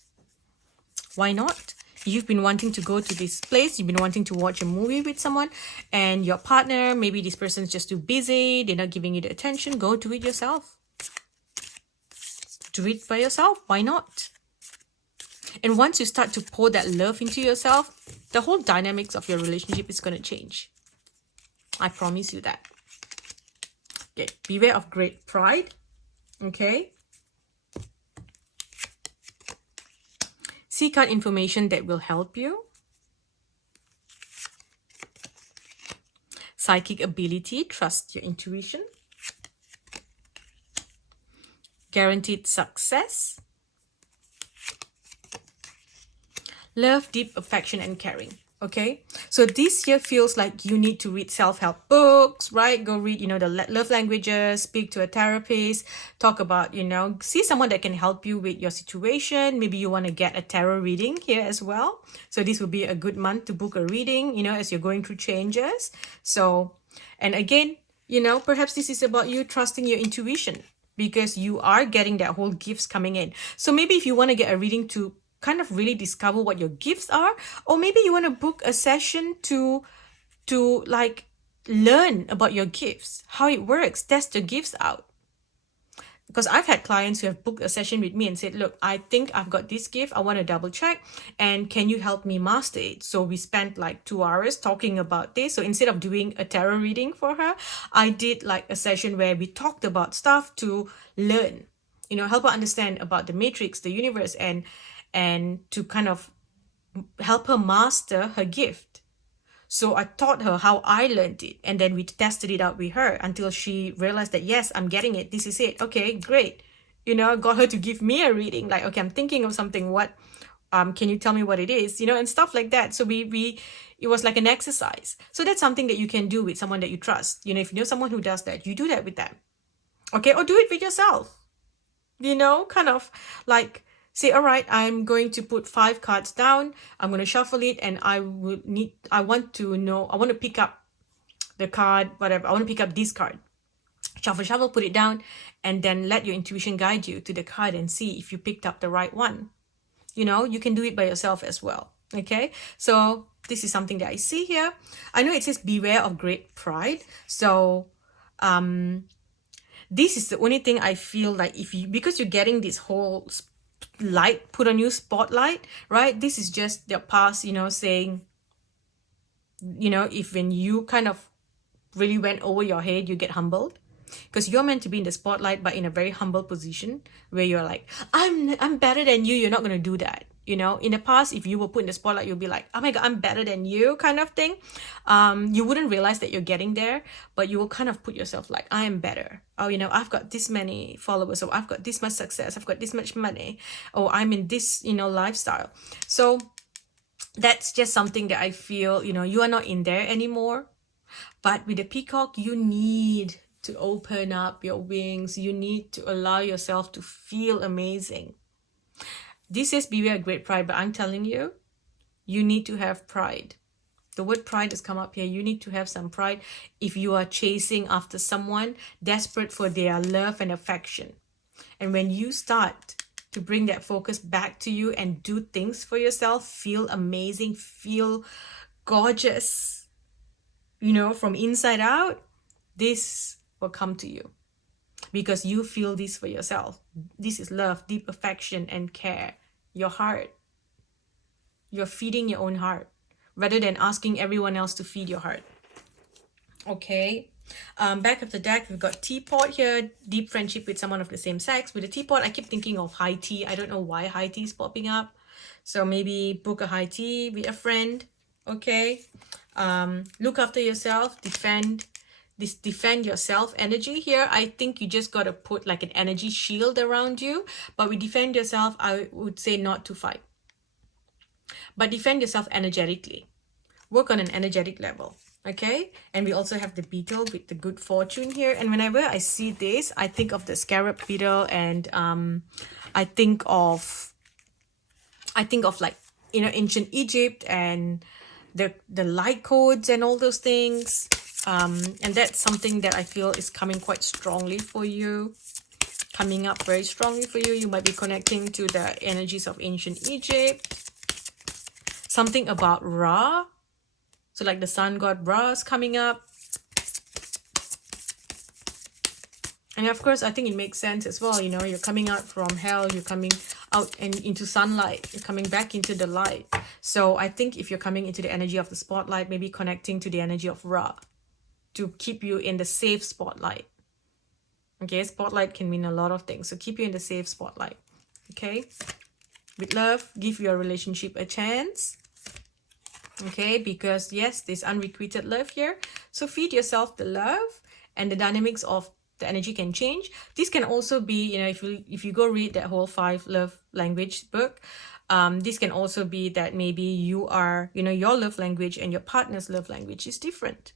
Why not? You've been wanting to go to this place, you've been wanting to watch a movie with someone, and your partner, maybe this person's just too busy, they're not giving you the attention. Go do it yourself. Do it by yourself. Why not? And once you start to pour that love into yourself, the whole dynamics of your relationship is going to change. I promise you that. Okay, beware of great pride. Okay. Seek out information that will help you. Psychic ability, trust your intuition. Guaranteed success. Love, deep affection, and caring. Okay, so this year feels like you need to read self-help books, right? Go read, the love languages, speak to a therapist, talk about, see someone that can help you with your situation. Maybe you want to get a tarot reading here as well. So this will be a good month to book a reading, as you're going through changes. So, and again, perhaps this is about you trusting your intuition because you are getting that whole gifts coming in. So maybe if you want to get a reading to kind of really discover what your gifts are, or maybe you want to book a session to like learn about your gifts, how it works, test the gifts out. Because I've had clients who have booked a session with me and said, look, I think I've got this gift, I want to double check, and can you help me master it? So we spent like 2 hours talking about this. So instead of doing a tarot reading for her, I did like a session where we talked about stuff to learn, help her understand about the matrix, the universe, and to kind of help her master her gift. So I taught her how I learned it, and then we tested it out with her until she realized that, yes, I'm getting it. This is it. Okay, great. Got her to give me a reading. Like, okay, I'm thinking of something. What, can you tell me what it is? And stuff like that. So it was like an exercise. So that's something that you can do with someone that you trust. If you know someone who does that, you do that with them. Okay, or do it with yourself. Kind of like, say, all right, I'm going to put 5 cards down. I'm going to shuffle it, and I want to pick up the card, whatever. I want to pick up this card. Shuffle, put it down, and then let your intuition guide you to the card and see if you picked up the right one. You can do it by yourself as well. Okay, so this is something that I see here. I know it says beware of great pride. So, this is the only thing I feel like because you're getting this whole light put on you, spotlight, right? This is just the past, saying, if when you kind of really went over your head, you get humbled, because you're meant to be in the spotlight, but in a very humble position where you're like, I'm better than you. You're not going to do that. In the past, if you were put in the spotlight, you'll be like, oh my God, I'm better than you, kind of thing. You wouldn't realize that you're getting there, but you will kind of put yourself like, I am better. Oh, I've got this many followers, or I've got this much success, I've got this much money, or I'm in this, lifestyle. So that's just something that I feel, you are not in there anymore. But with the peacock, you need to open up your wings. You need to allow yourself to feel amazing. This says beware great pride, but I'm telling you, you need to have pride. The word pride has come up here. You need to have some pride if you are chasing after someone, desperate for their love and affection. And when you start to bring that focus back to you and do things for yourself, feel amazing, feel gorgeous, from inside out, this will come to you. Because you feel this for yourself. This is love, deep affection, and care. Your heart. You're feeding your own heart rather than asking everyone else to feed your heart. Okay. Back of the deck, we've got teapot here. Deep friendship with someone of the same sex. With the teapot, I keep thinking of high tea. I don't know why high tea is popping up. So maybe book a high tea with a friend. Okay. Look after yourself. Defend yourself energy here. I think you just got to put like an energy shield around you. But with defend yourself, I would say not to fight. But defend yourself energetically. Work on an energetic level. Okay. And we also have the beetle with the good fortune here. And whenever I see this, I think of the scarab beetle, and I think of like, ancient Egypt and the light codes and all those things. And that's something that I feel is coming quite strongly for you. coming up very strongly for you. You might be connecting to the energies of ancient Egypt. Something about Ra. So like the sun god Ra is coming up. And of course, I think it makes sense as well. You know, you're coming out from hell. You're coming out and into sunlight. You're coming back into the light. So I think if you're coming into the energy of the spotlight, maybe connecting to the energy of Ra to keep you in the safe spotlight. Okay, spotlight can mean a lot of things. So keep you in the safe spotlight. Okay, with love, give your relationship a chance. Okay, because yes, there's unrequited love here. So feed yourself the love, and the dynamics of the energy can change. This can also be, you know, if you go read that whole 5 love language book, this can also be that maybe you are, you know, your love language and your partner's love language is different,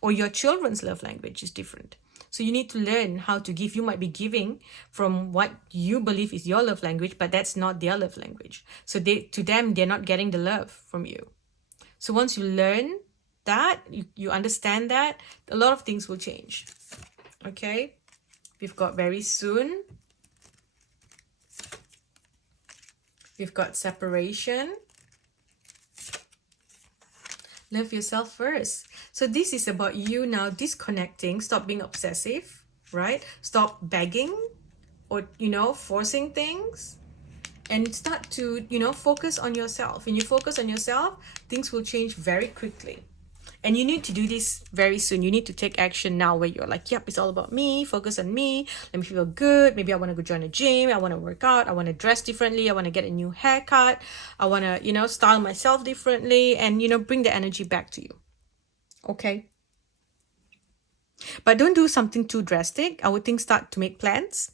or your children's love language is different. So you need to learn how to give. You might be giving from what you believe is your love language, but that's not their love language. So to them, they're not getting the love from you. So once you learn that, you understand that, a lot of things will change. Okay, we've got very soon. We've got separation. Love yourself first. So this is about you now disconnecting. Stop being obsessive, right? Stop begging or, you know, forcing things. And start to, you know, focus on yourself. When you focus on yourself, things will change very quickly. And you need to do this very soon. You need to take action now where you're like, yep, it's all about me. Focus on me. Let me feel good. Maybe I want to go join a gym. I want to work out. I want to dress differently. I want to get a new haircut. I want to, you know, style myself differently and, you know, bring the energy back to you. Okay. But don't do something too drastic. I would think start to make plans.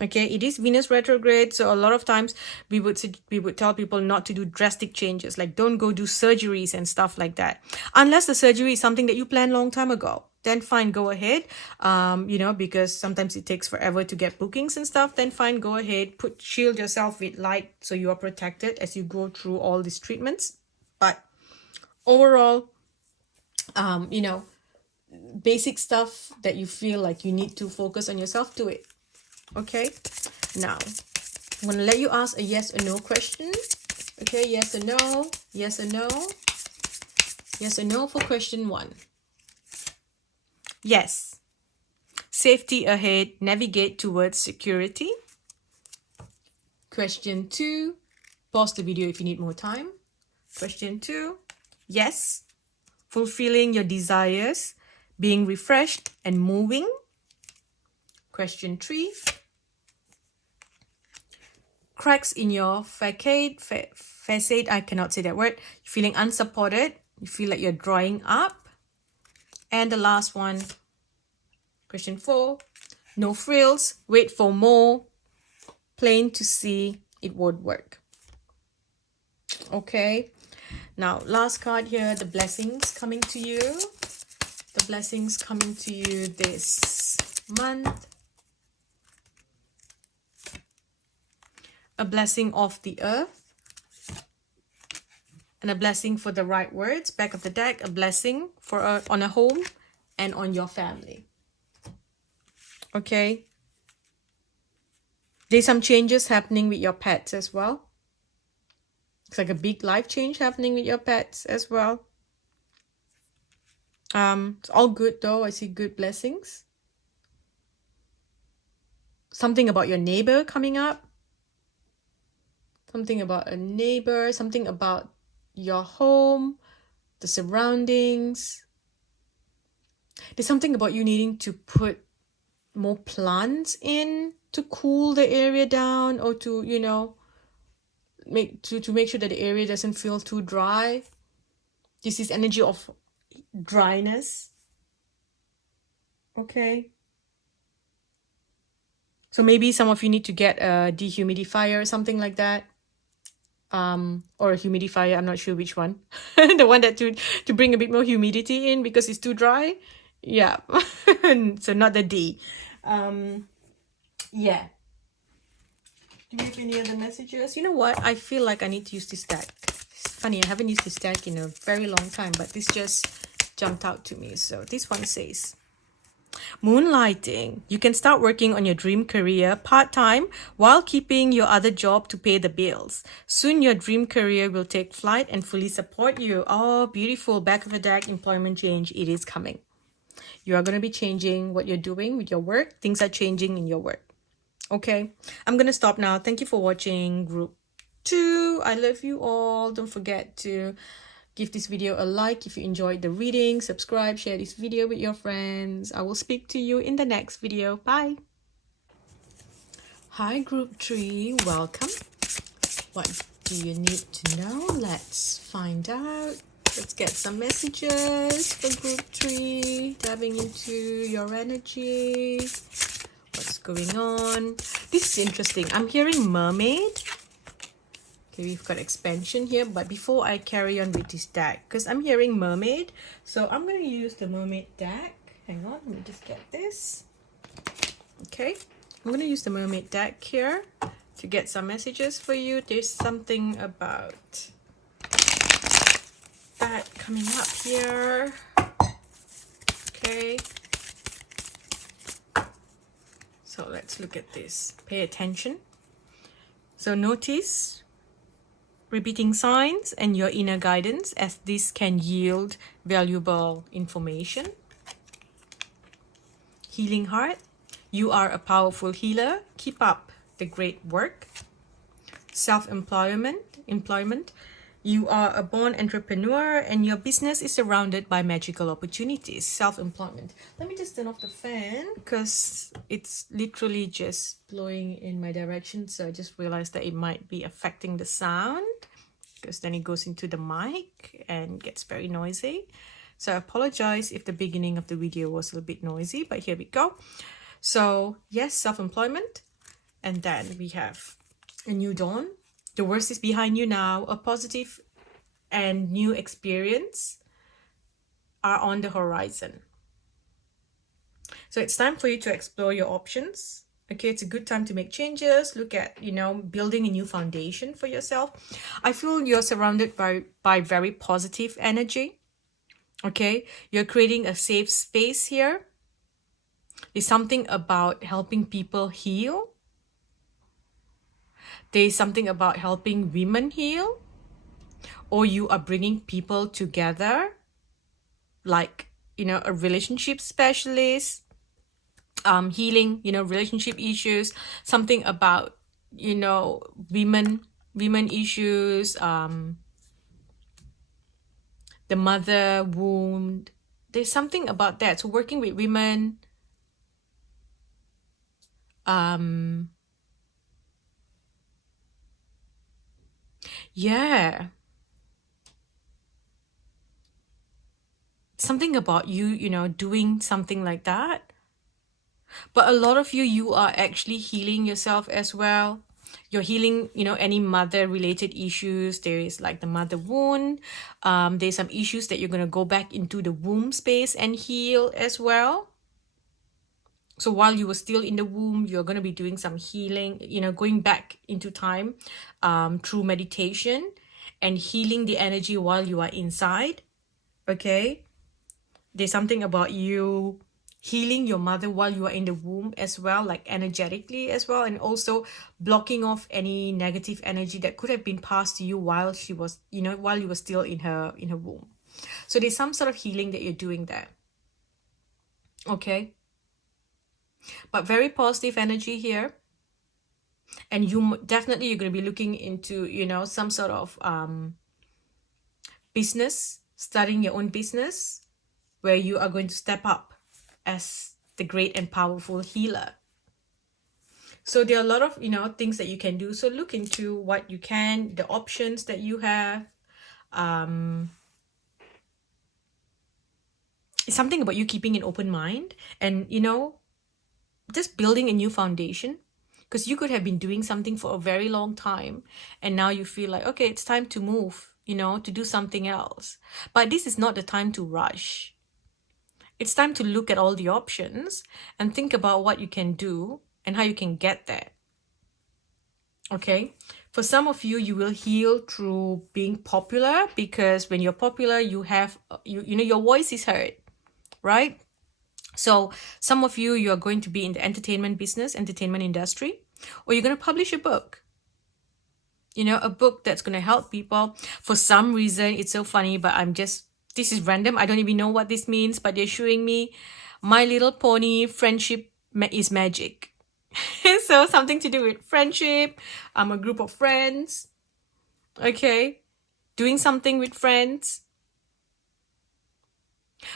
Okay, it is Venus retrograde, so a lot of times we would tell people not to do drastic changes, like don't go do surgeries and stuff like that, unless the surgery is something that you planned a long time ago. Then fine, go ahead. You know, because sometimes it takes forever to get bookings and stuff. Then fine, go ahead. Shield yourself with light so you are protected as you go through all these treatments. But overall, you know, basic stuff that you feel like you need to focus on yourself, do it. Okay, now I'm going to let you ask a yes or no question. Okay, yes or no, yes or no, yes or no for question 1. Yes, safety ahead, navigate towards security. Question 2, pause the video if you need more time. Question 2, yes, fulfilling your desires, being refreshed and moving. Question 3, cracks in your facade, I cannot say that word. You're feeling unsupported. You feel like you're drying up. And the last one, question 4, no frills, wait for more, plain to see it won't work. Okay, now last card here, the blessings coming to you. The blessings coming to you this month. A blessing of the earth, and a blessing for the right words. Back of the deck, a blessing for on a home and on your family. Okay. There's some changes happening with your pets as well. It's like a big life change happening with your pets as well. It's all good though. I see good blessings. Something about your neighbor coming up. Something about a neighbor, something about your home, the surroundings. There's something about you needing to put more plants in to cool the area down, or to, you know, make sure that the area doesn't feel too dry. This is energy of dryness. Okay. So maybe some of you need to get a dehumidifier or something like that. Or a humidifier, I'm not sure which one. The one that to bring a bit more humidity in because it's too dry. Yeah. So not the D. Yeah. Do you have any other messages? You know what? I feel like I need to use this deck. It's funny, I haven't used this deck in a very long time, but this just jumped out to me. So this one says, Moonlighting. You can start working on your dream career part-time while keeping your other job to pay the bills. Soon your dream career will take flight and fully support you. Oh, beautiful. Back of the deck, employment change. It is coming. You are going to be changing what you're doing with your work. Things are changing in your work. Okay, I'm going to stop now. Thank you for watching group 2. I love you all. Don't forget to give this video a like if you enjoyed the reading. Subscribe, share this video with your friends. I will speak to you in the next video. Bye. Hi group 3, welcome. What do you need to know? Let's find out. Let's get some messages for group 3, diving into your energy. What's going on? This is interesting. I'm hearing mermaid. Okay, we've got expansion here, but before I carry on with this deck, because I'm hearing mermaid, so I'm going to use the mermaid deck. Hang on, let me just get this. Okay, I'm going to use the mermaid deck here to get some messages for you. There's something about that coming up here. Okay. So let's look at this. Pay attention. So notice repeating signs and your inner guidance, as this can yield valuable information. Healing heart. You are a powerful healer. Keep up the great work. Self-employment. You are a born entrepreneur and your business is surrounded by magical opportunities. Self-employment. Let me just turn off the fan because it's literally just blowing in my direction. So I just realized that it might be affecting the sound because then it goes into the mic and gets very noisy. So I apologize if the beginning of the video was a little bit noisy, but here we go. So yes, self-employment. And then we have a new dawn. The worst is behind you now. A positive and new experience are on the horizon. So it's time for you to explore your options. Okay, it's a good time to make changes. Look at, building a new foundation for yourself. I feel you're surrounded by very positive energy. Okay, you're creating a safe space here. There's something about helping people heal. There's something about helping women heal, or you are bringing people together, like, a relationship specialist, healing, relationship issues, something about, women issues, the mother wound. There's something about that. So working with women, yeah. Something about you, doing something like that. But a lot of you are actually healing yourself as well. You're healing, any mother-related issues. There is like the mother wound. There's some issues that you're going to go back into the womb space and heal as well. So while you were still in the womb, you're going to be doing some healing, going back into time through meditation and healing the energy while you are inside. Okay? There's something about you healing your mother while you are in the womb as well, like energetically as well, and also blocking off any negative energy that could have been passed to you while she was, while you were still in her womb. So there's some sort of healing that you're doing there. Okay? But very positive energy here. And you're going to be looking into, some sort of business, starting your own business, where you are going to step up as the great and powerful healer. So there are a lot of, things that you can do. So look into what you can, the options that you have. It's something about you keeping an open mind and, just building a new foundation, because you could have been doing something for a very long time and now you feel like, okay, it's time to move, to do something else. But this is not the time to rush. It's time to look at all the options and think about what you can do and how you can get there. Okay? For some of you, you will heal through being popular, because when you're popular, you have, your voice is heard, right? So some of you, you're going to be in the entertainment business, entertainment industry, or you're going to publish a book. A book that's going to help people. For some reason, it's so funny, but this is random. I don't even know what this means, but they're showing me My Little Pony Friendship is Magic. So something to do with friendship. I'm a group of friends. Okay. Doing something with friends.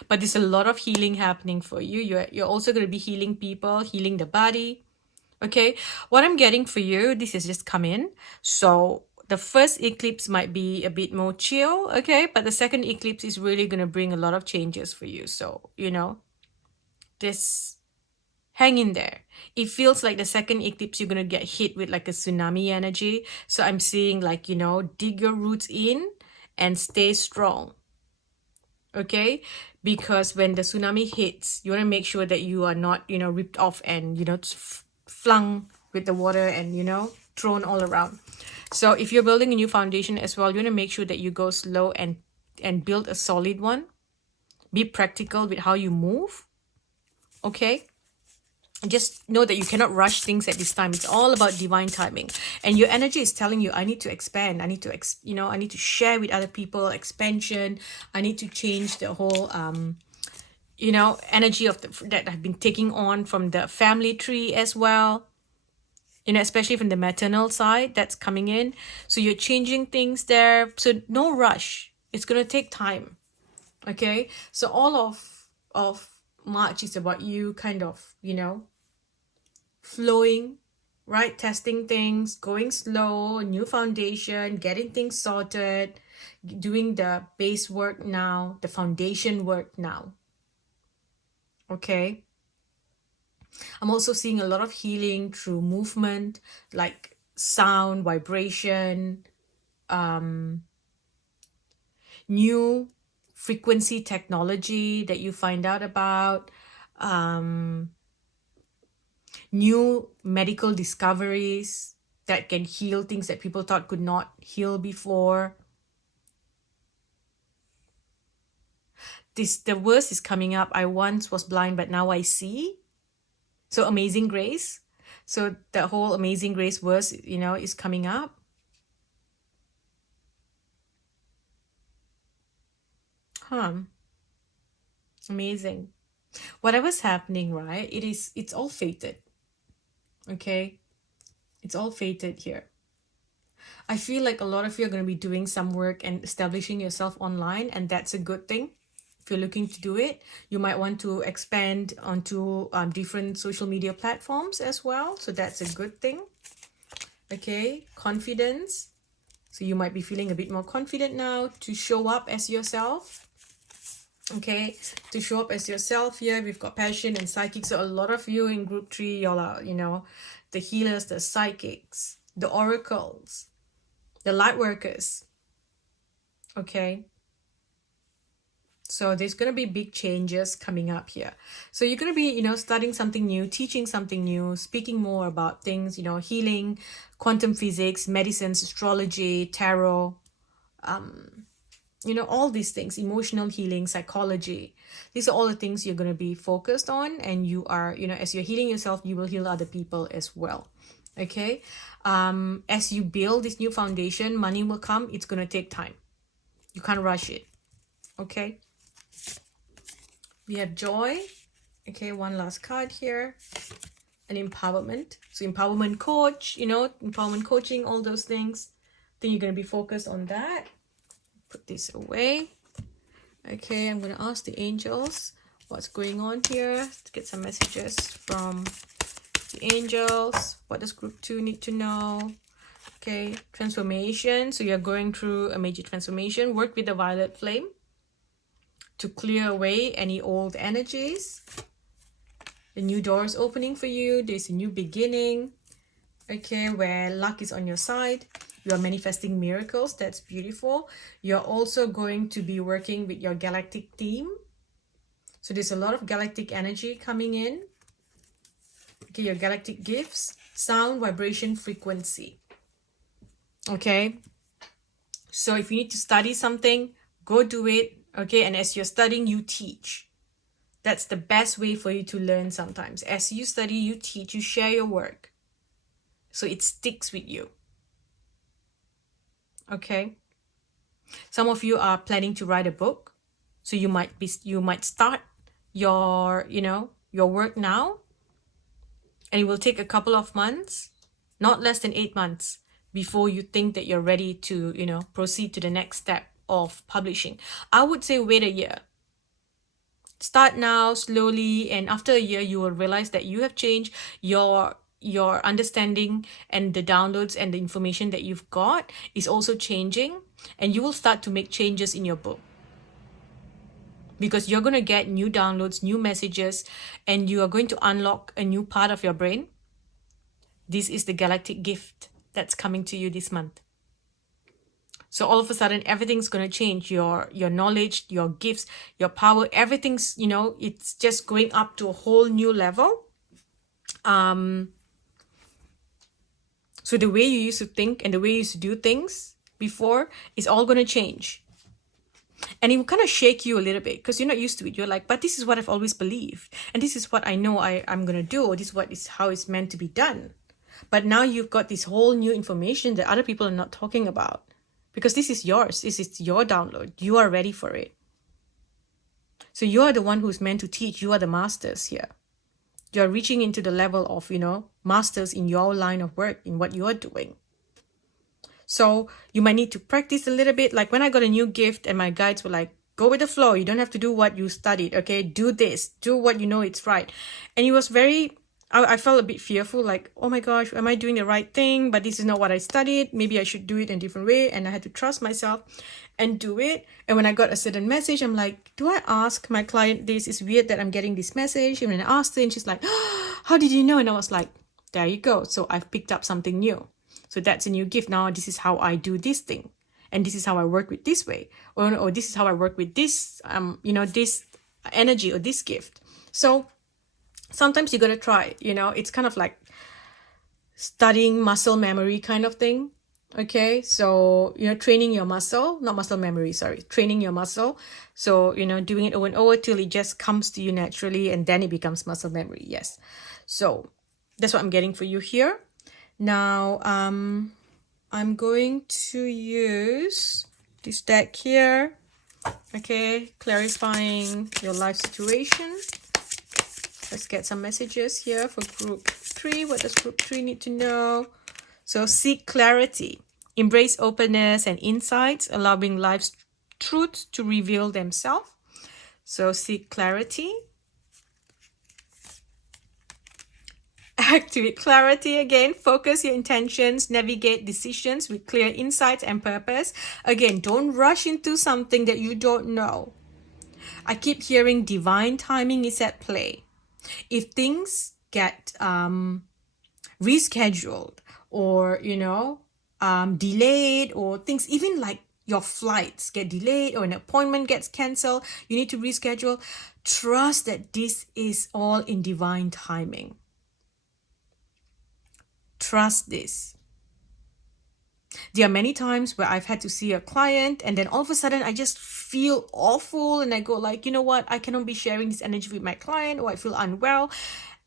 But there's a lot of healing happening for you. You're also going to be healing people, healing the body. Okay, what I'm getting for you, this has just come in. So the first eclipse might be a bit more chill, okay? But the second eclipse is really going to bring a lot of changes for you. So, this, hang in there. It feels like the second eclipse, you're going to get hit with like a tsunami energy. So I'm seeing like, dig your roots in and stay strong. Okay, because when the tsunami hits, you want to make sure that you are not ripped off and flung with the water and thrown all around. So if you're building a new foundation as well, you want to make sure that you go slow and build a solid one. Be practical with how you move. Okay, just know that you cannot rush things at this time. It's all about divine timing, and your energy is telling you, I need to expand, I need to I need to share with other people, expansion. I need to change the whole energy of that I've been taking on from the family tree as well, especially from the maternal side that's coming in. So you're changing things there, so no rush. It's going to take time. Okay, so all of March is about you kind of flowing, right? Testing things, going slow, new foundation, getting things sorted, doing the base work now, the foundation work now. Okay. I'm also seeing a lot of healing through movement, like sound, vibration, new frequency technology that you find out about, new medical discoveries that can heal things that people thought could not heal before. The verse is coming up. I once was blind, but now I see. So Amazing Grace. So the whole Amazing Grace verse, is coming up. Amazing. Whatever's happening, right? It's all fated. Okay? It's all fated here. I feel like a lot of you are going to be doing some work and establishing yourself online, and that's a good thing. If you're looking to do it, you might want to expand onto different social media platforms as well. So that's a good thing. Okay, confidence. So you might be feeling a bit more confident now to show up as yourself. Okay, to show up as yourself here. We've got passion and psychic. So a lot of you in group 3, y'all are, the healers, the psychics, the oracles, the light workers. Okay. So there's going to be big changes coming up here. So you're going to be, studying something new, teaching something new, speaking more about things, healing, quantum physics, medicines, astrology, tarot, all these things, emotional healing, psychology. These are all the things you're going to be focused on. And you are, as you're healing yourself, you will heal other people as well. Okay. As you build this new foundation, money will come. It's going to take time. You can't rush it. Okay. We have joy. Okay, one last card here. And empowerment. So empowerment coach, empowerment coaching, all those things. Then you're going to be focused on that. Put this away. Okay, I'm going to ask the angels what's going on here to get some messages from the angels. What does group 2 need to know? Okay, transformation. So you're going through a major transformation. Work with the violet flame to clear away any old energies. The new door is opening for you. There's a new beginning. Okay, where luck is on your side. You are manifesting miracles. That's beautiful. You're also going to be working with your galactic team. So there's a lot of galactic energy coming in. Okay, your galactic gifts, sound, vibration, frequency. Okay. So if you need to study something, go do it. Okay, and as you're studying, you teach. That's the best way for you to learn sometimes. As you study, you teach, you share your work. So it sticks with you. Okay? Some of you are planning to write a book. So you might start your work now, and it will take a couple of months, not less than 8 months, before you think that you're ready to, proceed to the next step of publishing. I would say wait a year. Start now slowly, and after a year you will realize that you have changed your understanding, and the downloads and the information that you've got is also changing, and you will start to make changes in your book, because you're going to get new downloads, new messages, and you are going to unlock a new part of your brain. This is the galactic gift that's coming to you this month. So all of a sudden, everything's going to change. Your knowledge, your gifts, your power, everything's, it's just going up to a whole new level. So the way you used to think and the way you used to do things before is all going to change. And it will kind of shake you a little bit because you're not used to it. You're like, but this is what I've always believed. And this is what I know I'm going to do. Or this is how it's meant to be done. But now you've got this whole new information that other people are not talking about. Because this is yours. This is your download. You are ready for it. So you are the one who's meant to teach. You are the masters here. You're reaching into the level of, masters in your line of work, in what you are doing. So you might need to practice a little bit. Like when I got a new gift and my guides were like, go with the flow. You don't have to do what you studied. Okay, do this. Do what you know it's right. And it was I felt a bit fearful, like, oh my gosh, am I doing the right thing? But this is not what I studied. Maybe I should do it in a different way. And I had to trust myself and do it. And when I got a certain message, I'm like, do I ask my client this? It's weird that I'm getting this message. And when I asked her, and she's like, oh, how did you know? And I was like, there you go. So I've picked up something new. So that's a new gift. Now this is how I do this thing. And this is how I work with this way. Or this is how I work with this, this energy or this gift. So sometimes you got to try, it's kind of like studying muscle memory kind of thing. Okay. So, training your muscle, not muscle memory, training your muscle. So, doing it over and over till it just comes to you naturally, and then it becomes muscle memory. Yes. So that's what I'm getting for you here. Now, I'm going to use this deck here. Okay. Clarifying your life situation. Let's get some messages here for group 3. What does group 3 need to know? So seek clarity. Embrace openness and insights, allowing life's truths to reveal themselves. So seek clarity. Activate clarity again. Focus your intentions. Navigate decisions with clear insights and purpose. Again, don't rush into something that you don't know. I keep hearing divine timing is at play. If things get rescheduled or, delayed, or things, even like your flights get delayed or an appointment gets canceled, you need to reschedule, trust that this is all in divine timing. Trust this. There are many times where I've had to see a client and then all of a sudden I just feel awful and I go like, you know what, I cannot be sharing this energy with my client, or I feel unwell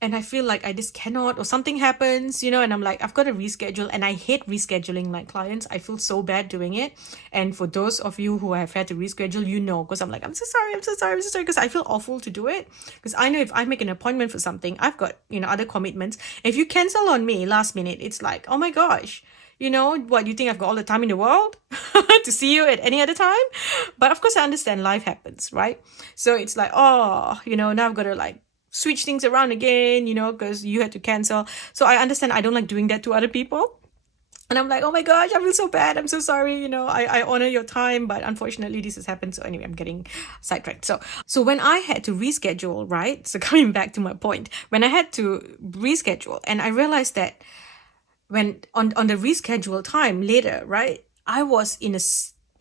and I feel like I just cannot, or something happens, and I'm like, I've got to reschedule, and I hate rescheduling my clients. I feel so bad doing it. And for those of you who have had to reschedule, because I'm like, I'm so sorry, because I feel awful to do it. Because I know if I make an appointment for something, I've got, other commitments. If you cancel on me last minute, it's like, oh my gosh, what, you think I've got all the time in the world to see you at any other time? But of course I understand life happens, right? So it's like, now I've got to like switch things around again, because you had to cancel. So I understand. I don't like doing that to other people. And I'm like, oh my gosh, I feel so bad. I'm so sorry. I honor your time, but unfortunately this has happened. So anyway, I'm getting sidetracked. So when I had to reschedule, right? So coming back to my point, when I had to reschedule, and I realized that when on the rescheduled time later, right, I was in a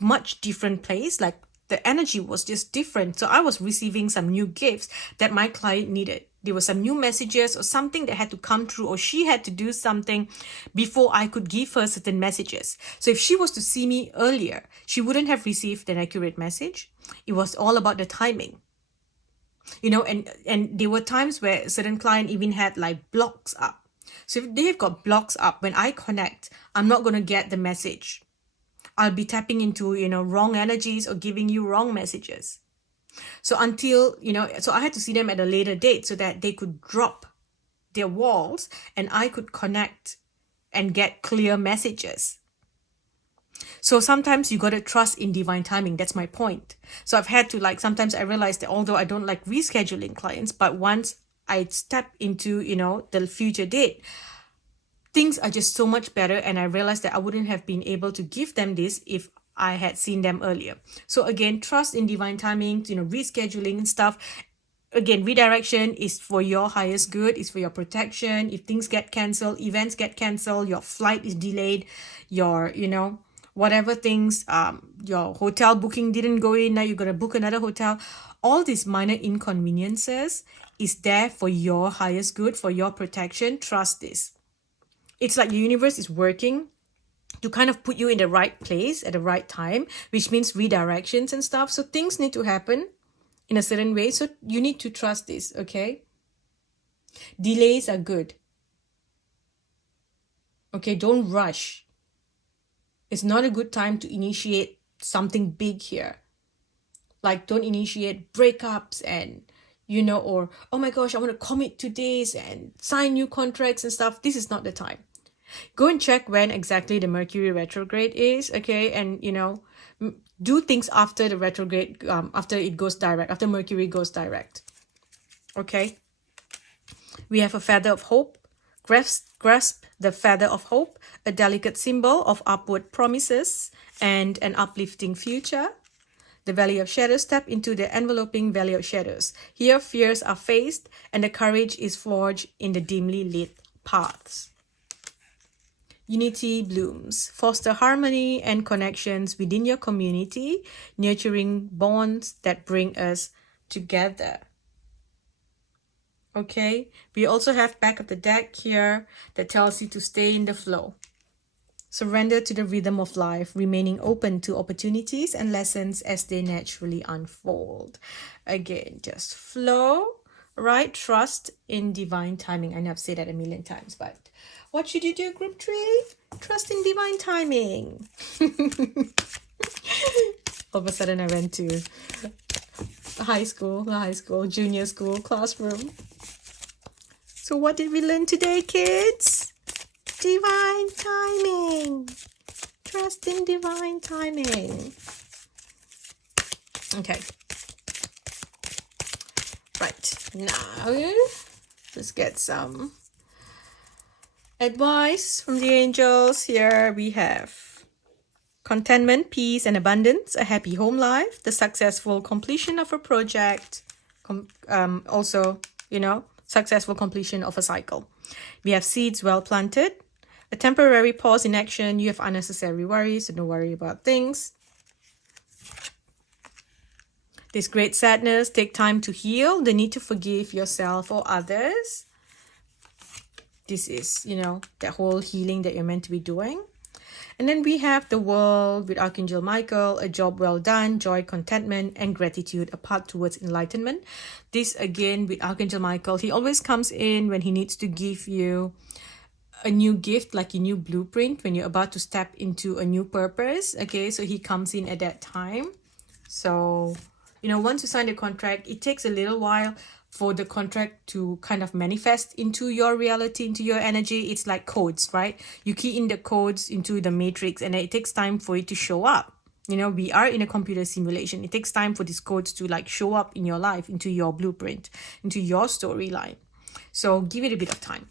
much different place. Like the energy was just different. So I was receiving some new gifts that my client needed. There were some new messages or something that had to come through, or she had to do something before I could give her certain messages. So if she was to see me earlier, she wouldn't have received an accurate message. It was all about the timing. You know, and there were times where a certain client even had like blocks up. So if they've got blocks up, when I connect, I'm not going to get the message. I'll be tapping into, you know, wrong energies or giving you wrong messages. So until, you know, so I had to see them at a later date so that they could drop their walls and I could connect and get clear messages. So sometimes you got to trust in divine timing. That's my point. So I've had to, like, sometimes I realize that although I don't like rescheduling clients, but once I step into, you know, the future date, things are just so much better. And I realized that I wouldn't have been able to give them this if I had seen them earlier. So again, trust in divine timing, you know, rescheduling and stuff. Again, redirection is for your highest good, is for your protection. If things get canceled, events get canceled, your flight is delayed, your, you know, whatever things, your hotel booking didn't go in, now you're going to book another hotel. All these minor inconveniences is there for your highest good, for your protection. Trust this. It's like the universe is working to kind of put you in the right place at the right time, which means redirections and stuff. So things need to happen in a certain way. So you need to trust this, okay? Delays are good. Okay, don't rush. It's not a good time to initiate something big here. Like, don't initiate breakups and, you know, or, oh my gosh, I want to commit to this and sign new contracts and stuff. This is not the time. Go and check when exactly the Mercury retrograde is, okay? And, you know, do things after the retrograde, after it goes direct, after Mercury goes direct, okay? We have a feather of hope. Grasp the feather of hope, a delicate symbol of upward promises and an uplifting future. The valley of shadows, step into the enveloping valley of shadows. Here fears are faced and the courage is forged in the dimly lit paths. Unity blooms. Foster harmony and connections within your community, nurturing bonds that bring us together. Okay, we also have back of the deck here that tells you to stay in the flow. Surrender to the rhythm of life, remaining open to opportunities and lessons as they naturally unfold. Again, just flow, right? Trust in divine timing. I know I've said that a million times, but what should you do, group 3? Trust in divine timing. All of a sudden I went to high school, junior school classroom. So what did we learn today, kids? Divine timing. Trust in divine timing. Okay. Right. Now, let's get some advice from the angels. Here we have contentment, peace, and abundance, a happy home life, the successful completion of a project, also, you know, successful completion of a cycle. We have seeds well planted, a temporary pause in action. You have unnecessary worries, so don't worry about things. There's great sadness. Take time to heal. The need to forgive yourself or others. This is, you know, that whole healing that you're meant to be doing. And then we have the world with Archangel Michael, a job well done, joy, contentment, and gratitude, a path towards enlightenment. This again with Archangel Michael, he always comes in when he needs to give you a new gift, like a new blueprint, when you're about to step into a new purpose. Okay, so he comes in at that time. So, you know, once you sign the contract, it takes a little while for the contract to kind of manifest into your reality, into your energy. It's like codes, right? You key in the codes into the matrix and it takes time for it to show up. You know, we are in a computer simulation. It takes time for these codes to like show up in your life, into your blueprint, into your storyline. So give it a bit of time.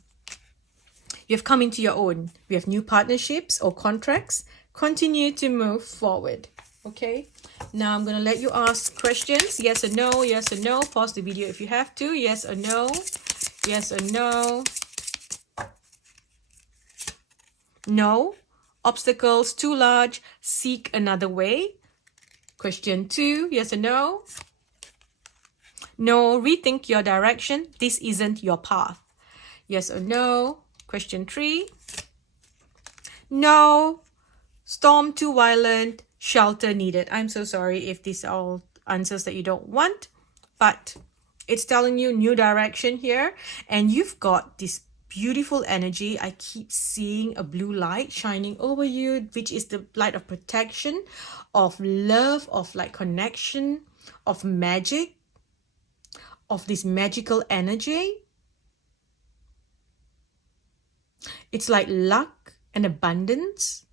You have come into your own. We have new partnerships or contracts. Continue to move forward. Okay, now I'm going to let you ask questions. Yes or no, yes or no. Pause the video if you have to. Yes or no, yes or no. No. Obstacles too large. Seek another way. Question 2, yes or no. No. Rethink your direction. This isn't your path. Yes or no. Question 3. No. Storm too violent. Shelter needed. I'm so sorry if these are all answers that you don't want, but It's telling you new direction here. And you've got this beautiful energy. I keep seeing a blue light shining over you, which is the light of protection, of love, of like connection, of magic, of this magical energy. It's like luck and abundance.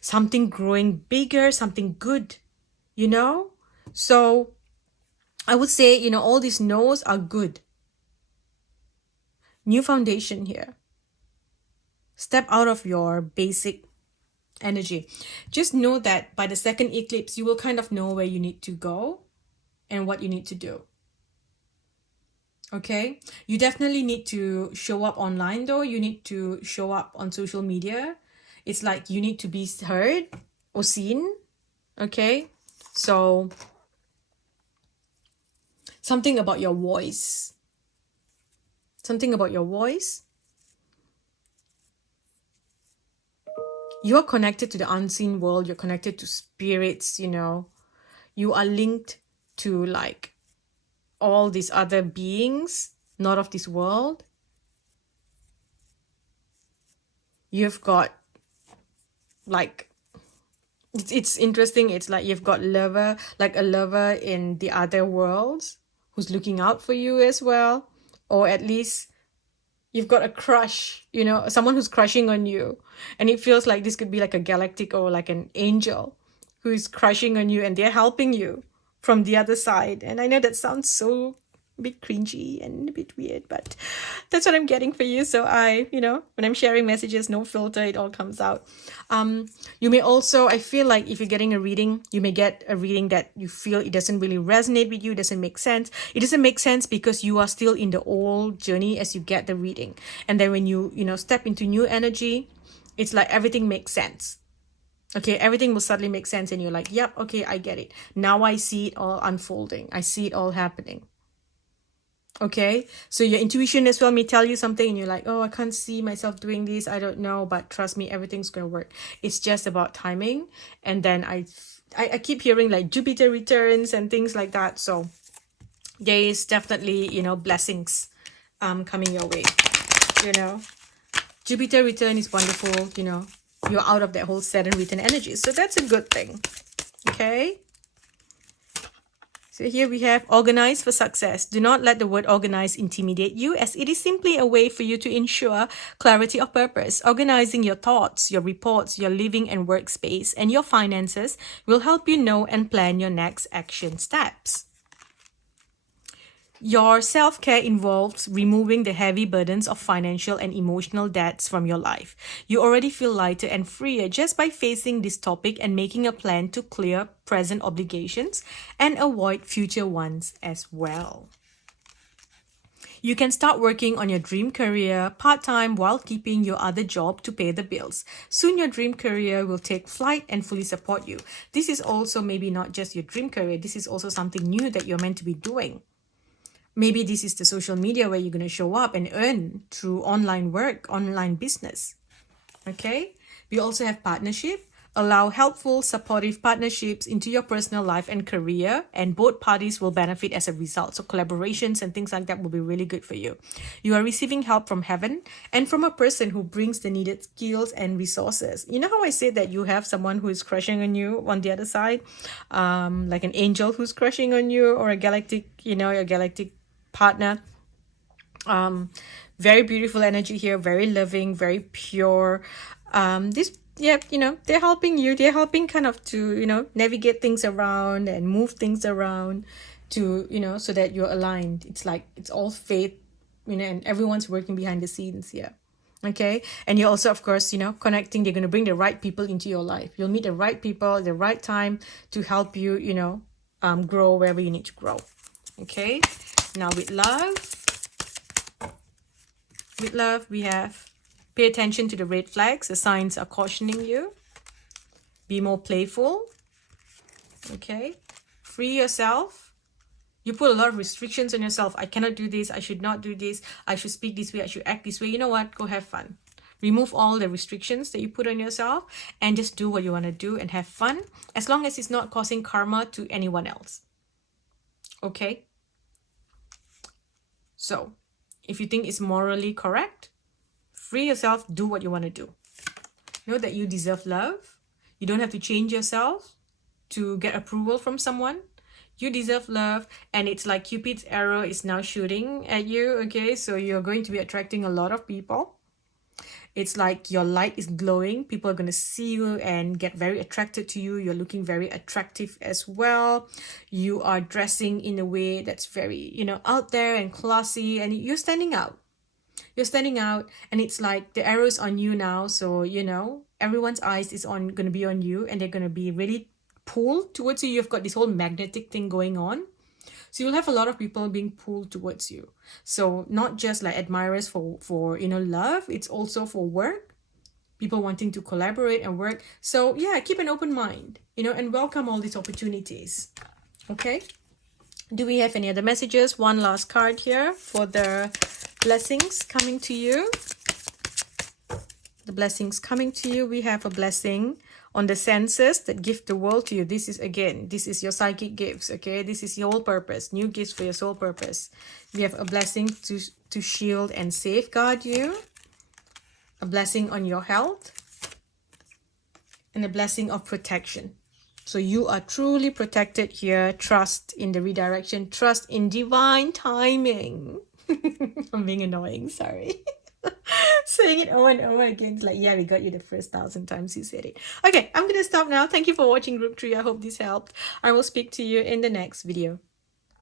Something growing bigger, something good, you know? So I would say, you know, all these no's are good. New foundation here. Step out of your basic energy. Just know that by the second eclipse, you will kind of know where you need to go and what you need to do. Okay? You definitely need to show up online though. You need to show up on social media. It's like you need to be heard or seen. Okay? So something about your voice. Something about your voice. You're connected to the unseen world. You're connected to spirits, you know. You are linked to like all these other beings, not of this world. You've got like, it's interesting. It's like you've got lover, like a lover in the other worlds who's looking out for you as well. Or at least you've got a crush, you know, someone who's crushing on you. And it feels like this could be like a galactic or like an angel who is crushing on you and they're helping you from the other side. And I know that sounds so a bit cringy and a bit weird, but that's what I'm getting for you. So I, you know, when I'm sharing messages, no filter, it all comes out. You may also, I feel like if you're getting a reading, you may get a reading that you feel it doesn't really resonate with you, doesn't make sense. It doesn't make sense because you are still in the old journey as you get the reading. And then when you know, step into new energy, it's like everything makes sense. Okay, everything will suddenly make sense and you're like, yep, okay, I get it. Now I see it all unfolding. I see it all happening. Okay, so your intuition as well may tell you something and you're like, oh, I can't see myself doing this. I don't know, but trust me, everything's going to work. It's just about timing. And then I keep hearing like Jupiter returns and things like that. So there is definitely, you know, blessings coming your way, you know. Jupiter return is wonderful, you know. You're out of that whole Saturn return energy. So that's a good thing. Okay. So here we have organize for success. Do not let the word organize intimidate you, as it is simply a way for you to ensure clarity of purpose. Organizing your thoughts, your reports, your living and workspace, and your finances will help you know and plan your next action steps. Your self-care involves removing the heavy burdens of financial and emotional debts from your life. You already feel lighter and freer just by facing this topic and making a plan to clear present obligations and avoid future ones as well. You can start working on your dream career part-time while keeping your other job to pay the bills. Soon your dream career will take flight and fully support you. This is also maybe not just your dream career. This is also something new that you're meant to be doing. Maybe this is the social media where you're going to show up and earn through online work, online business. Okay? We also have partnership. Allow helpful, supportive partnerships into your personal life and career, and both parties will benefit as a result. So collaborations and things like that will be really good for you. You are receiving help from heaven and from a person who brings the needed skills and resources. You know how I said that you have someone who is crushing on you on the other side? Like an angel who's crushing on you, or a galactic, you know, a galactic partner. Very beautiful energy here, very loving, very pure. You know, they're helping you. They're helping kind of to, you know, navigate things around and move things around to, you know, so that you're aligned. It's like, it's all faith, you know, and everyone's working behind the scenes here. Okay. And you're also, of course, you know, connecting. They're going to bring the right people into your life. You'll meet the right people at the right time to help you, you know, grow wherever you need to grow. Okay. Now with love, we have pay attention to the red flags. The signs are cautioning you. Be more playful. Okay. Free yourself. You put a lot of restrictions on yourself. I cannot do this. I should not do this. I should speak this way. I should act this way. You know what? Go have fun. Remove all the restrictions that you put on yourself and just do what you want to do and have fun, as long as it's not causing karma to anyone else. Okay. So if you think it's morally correct, free yourself, do what you want to do. Know that you deserve love. You don't have to change yourself to get approval from someone. You deserve love, and it's like Cupid's arrow is now shooting at you, okay? So you're going to be attracting a lot of people. It's like your light is glowing. People are going to see you and get very attracted to you. You're looking very attractive as well. You are dressing in a way that's very, out there and classy, and you're standing out. You're standing out, and it's like the arrow's on you now. So, everyone's eyes is going to be on you, and they're going to be really pulled towards you. You've got this whole magnetic thing going on. So you'll have a lot of people being pulled towards you. So not just like admirers for love, it's also for work. People wanting to collaborate and work. So yeah, keep an open mind, and welcome all these opportunities. Okay. Do we have any other messages? One last card here for the blessings coming to you. The blessings coming to you. We have a blessing on the senses that gift the world to you. This is your psychic gifts, okay? This is your whole purpose. New gifts for your soul purpose. We have a blessing to shield and safeguard you. A blessing on your health. And a blessing of protection. So you are truly protected here. Trust in the redirection. Trust in divine timing. I'm being annoying, sorry. Saying it over and over again. It's like, yeah, we got you the first 1,000 times you said it. Okay, I'm going to stop now. Thank you for watching Group 3. I hope this helped. I will speak to you in the next video.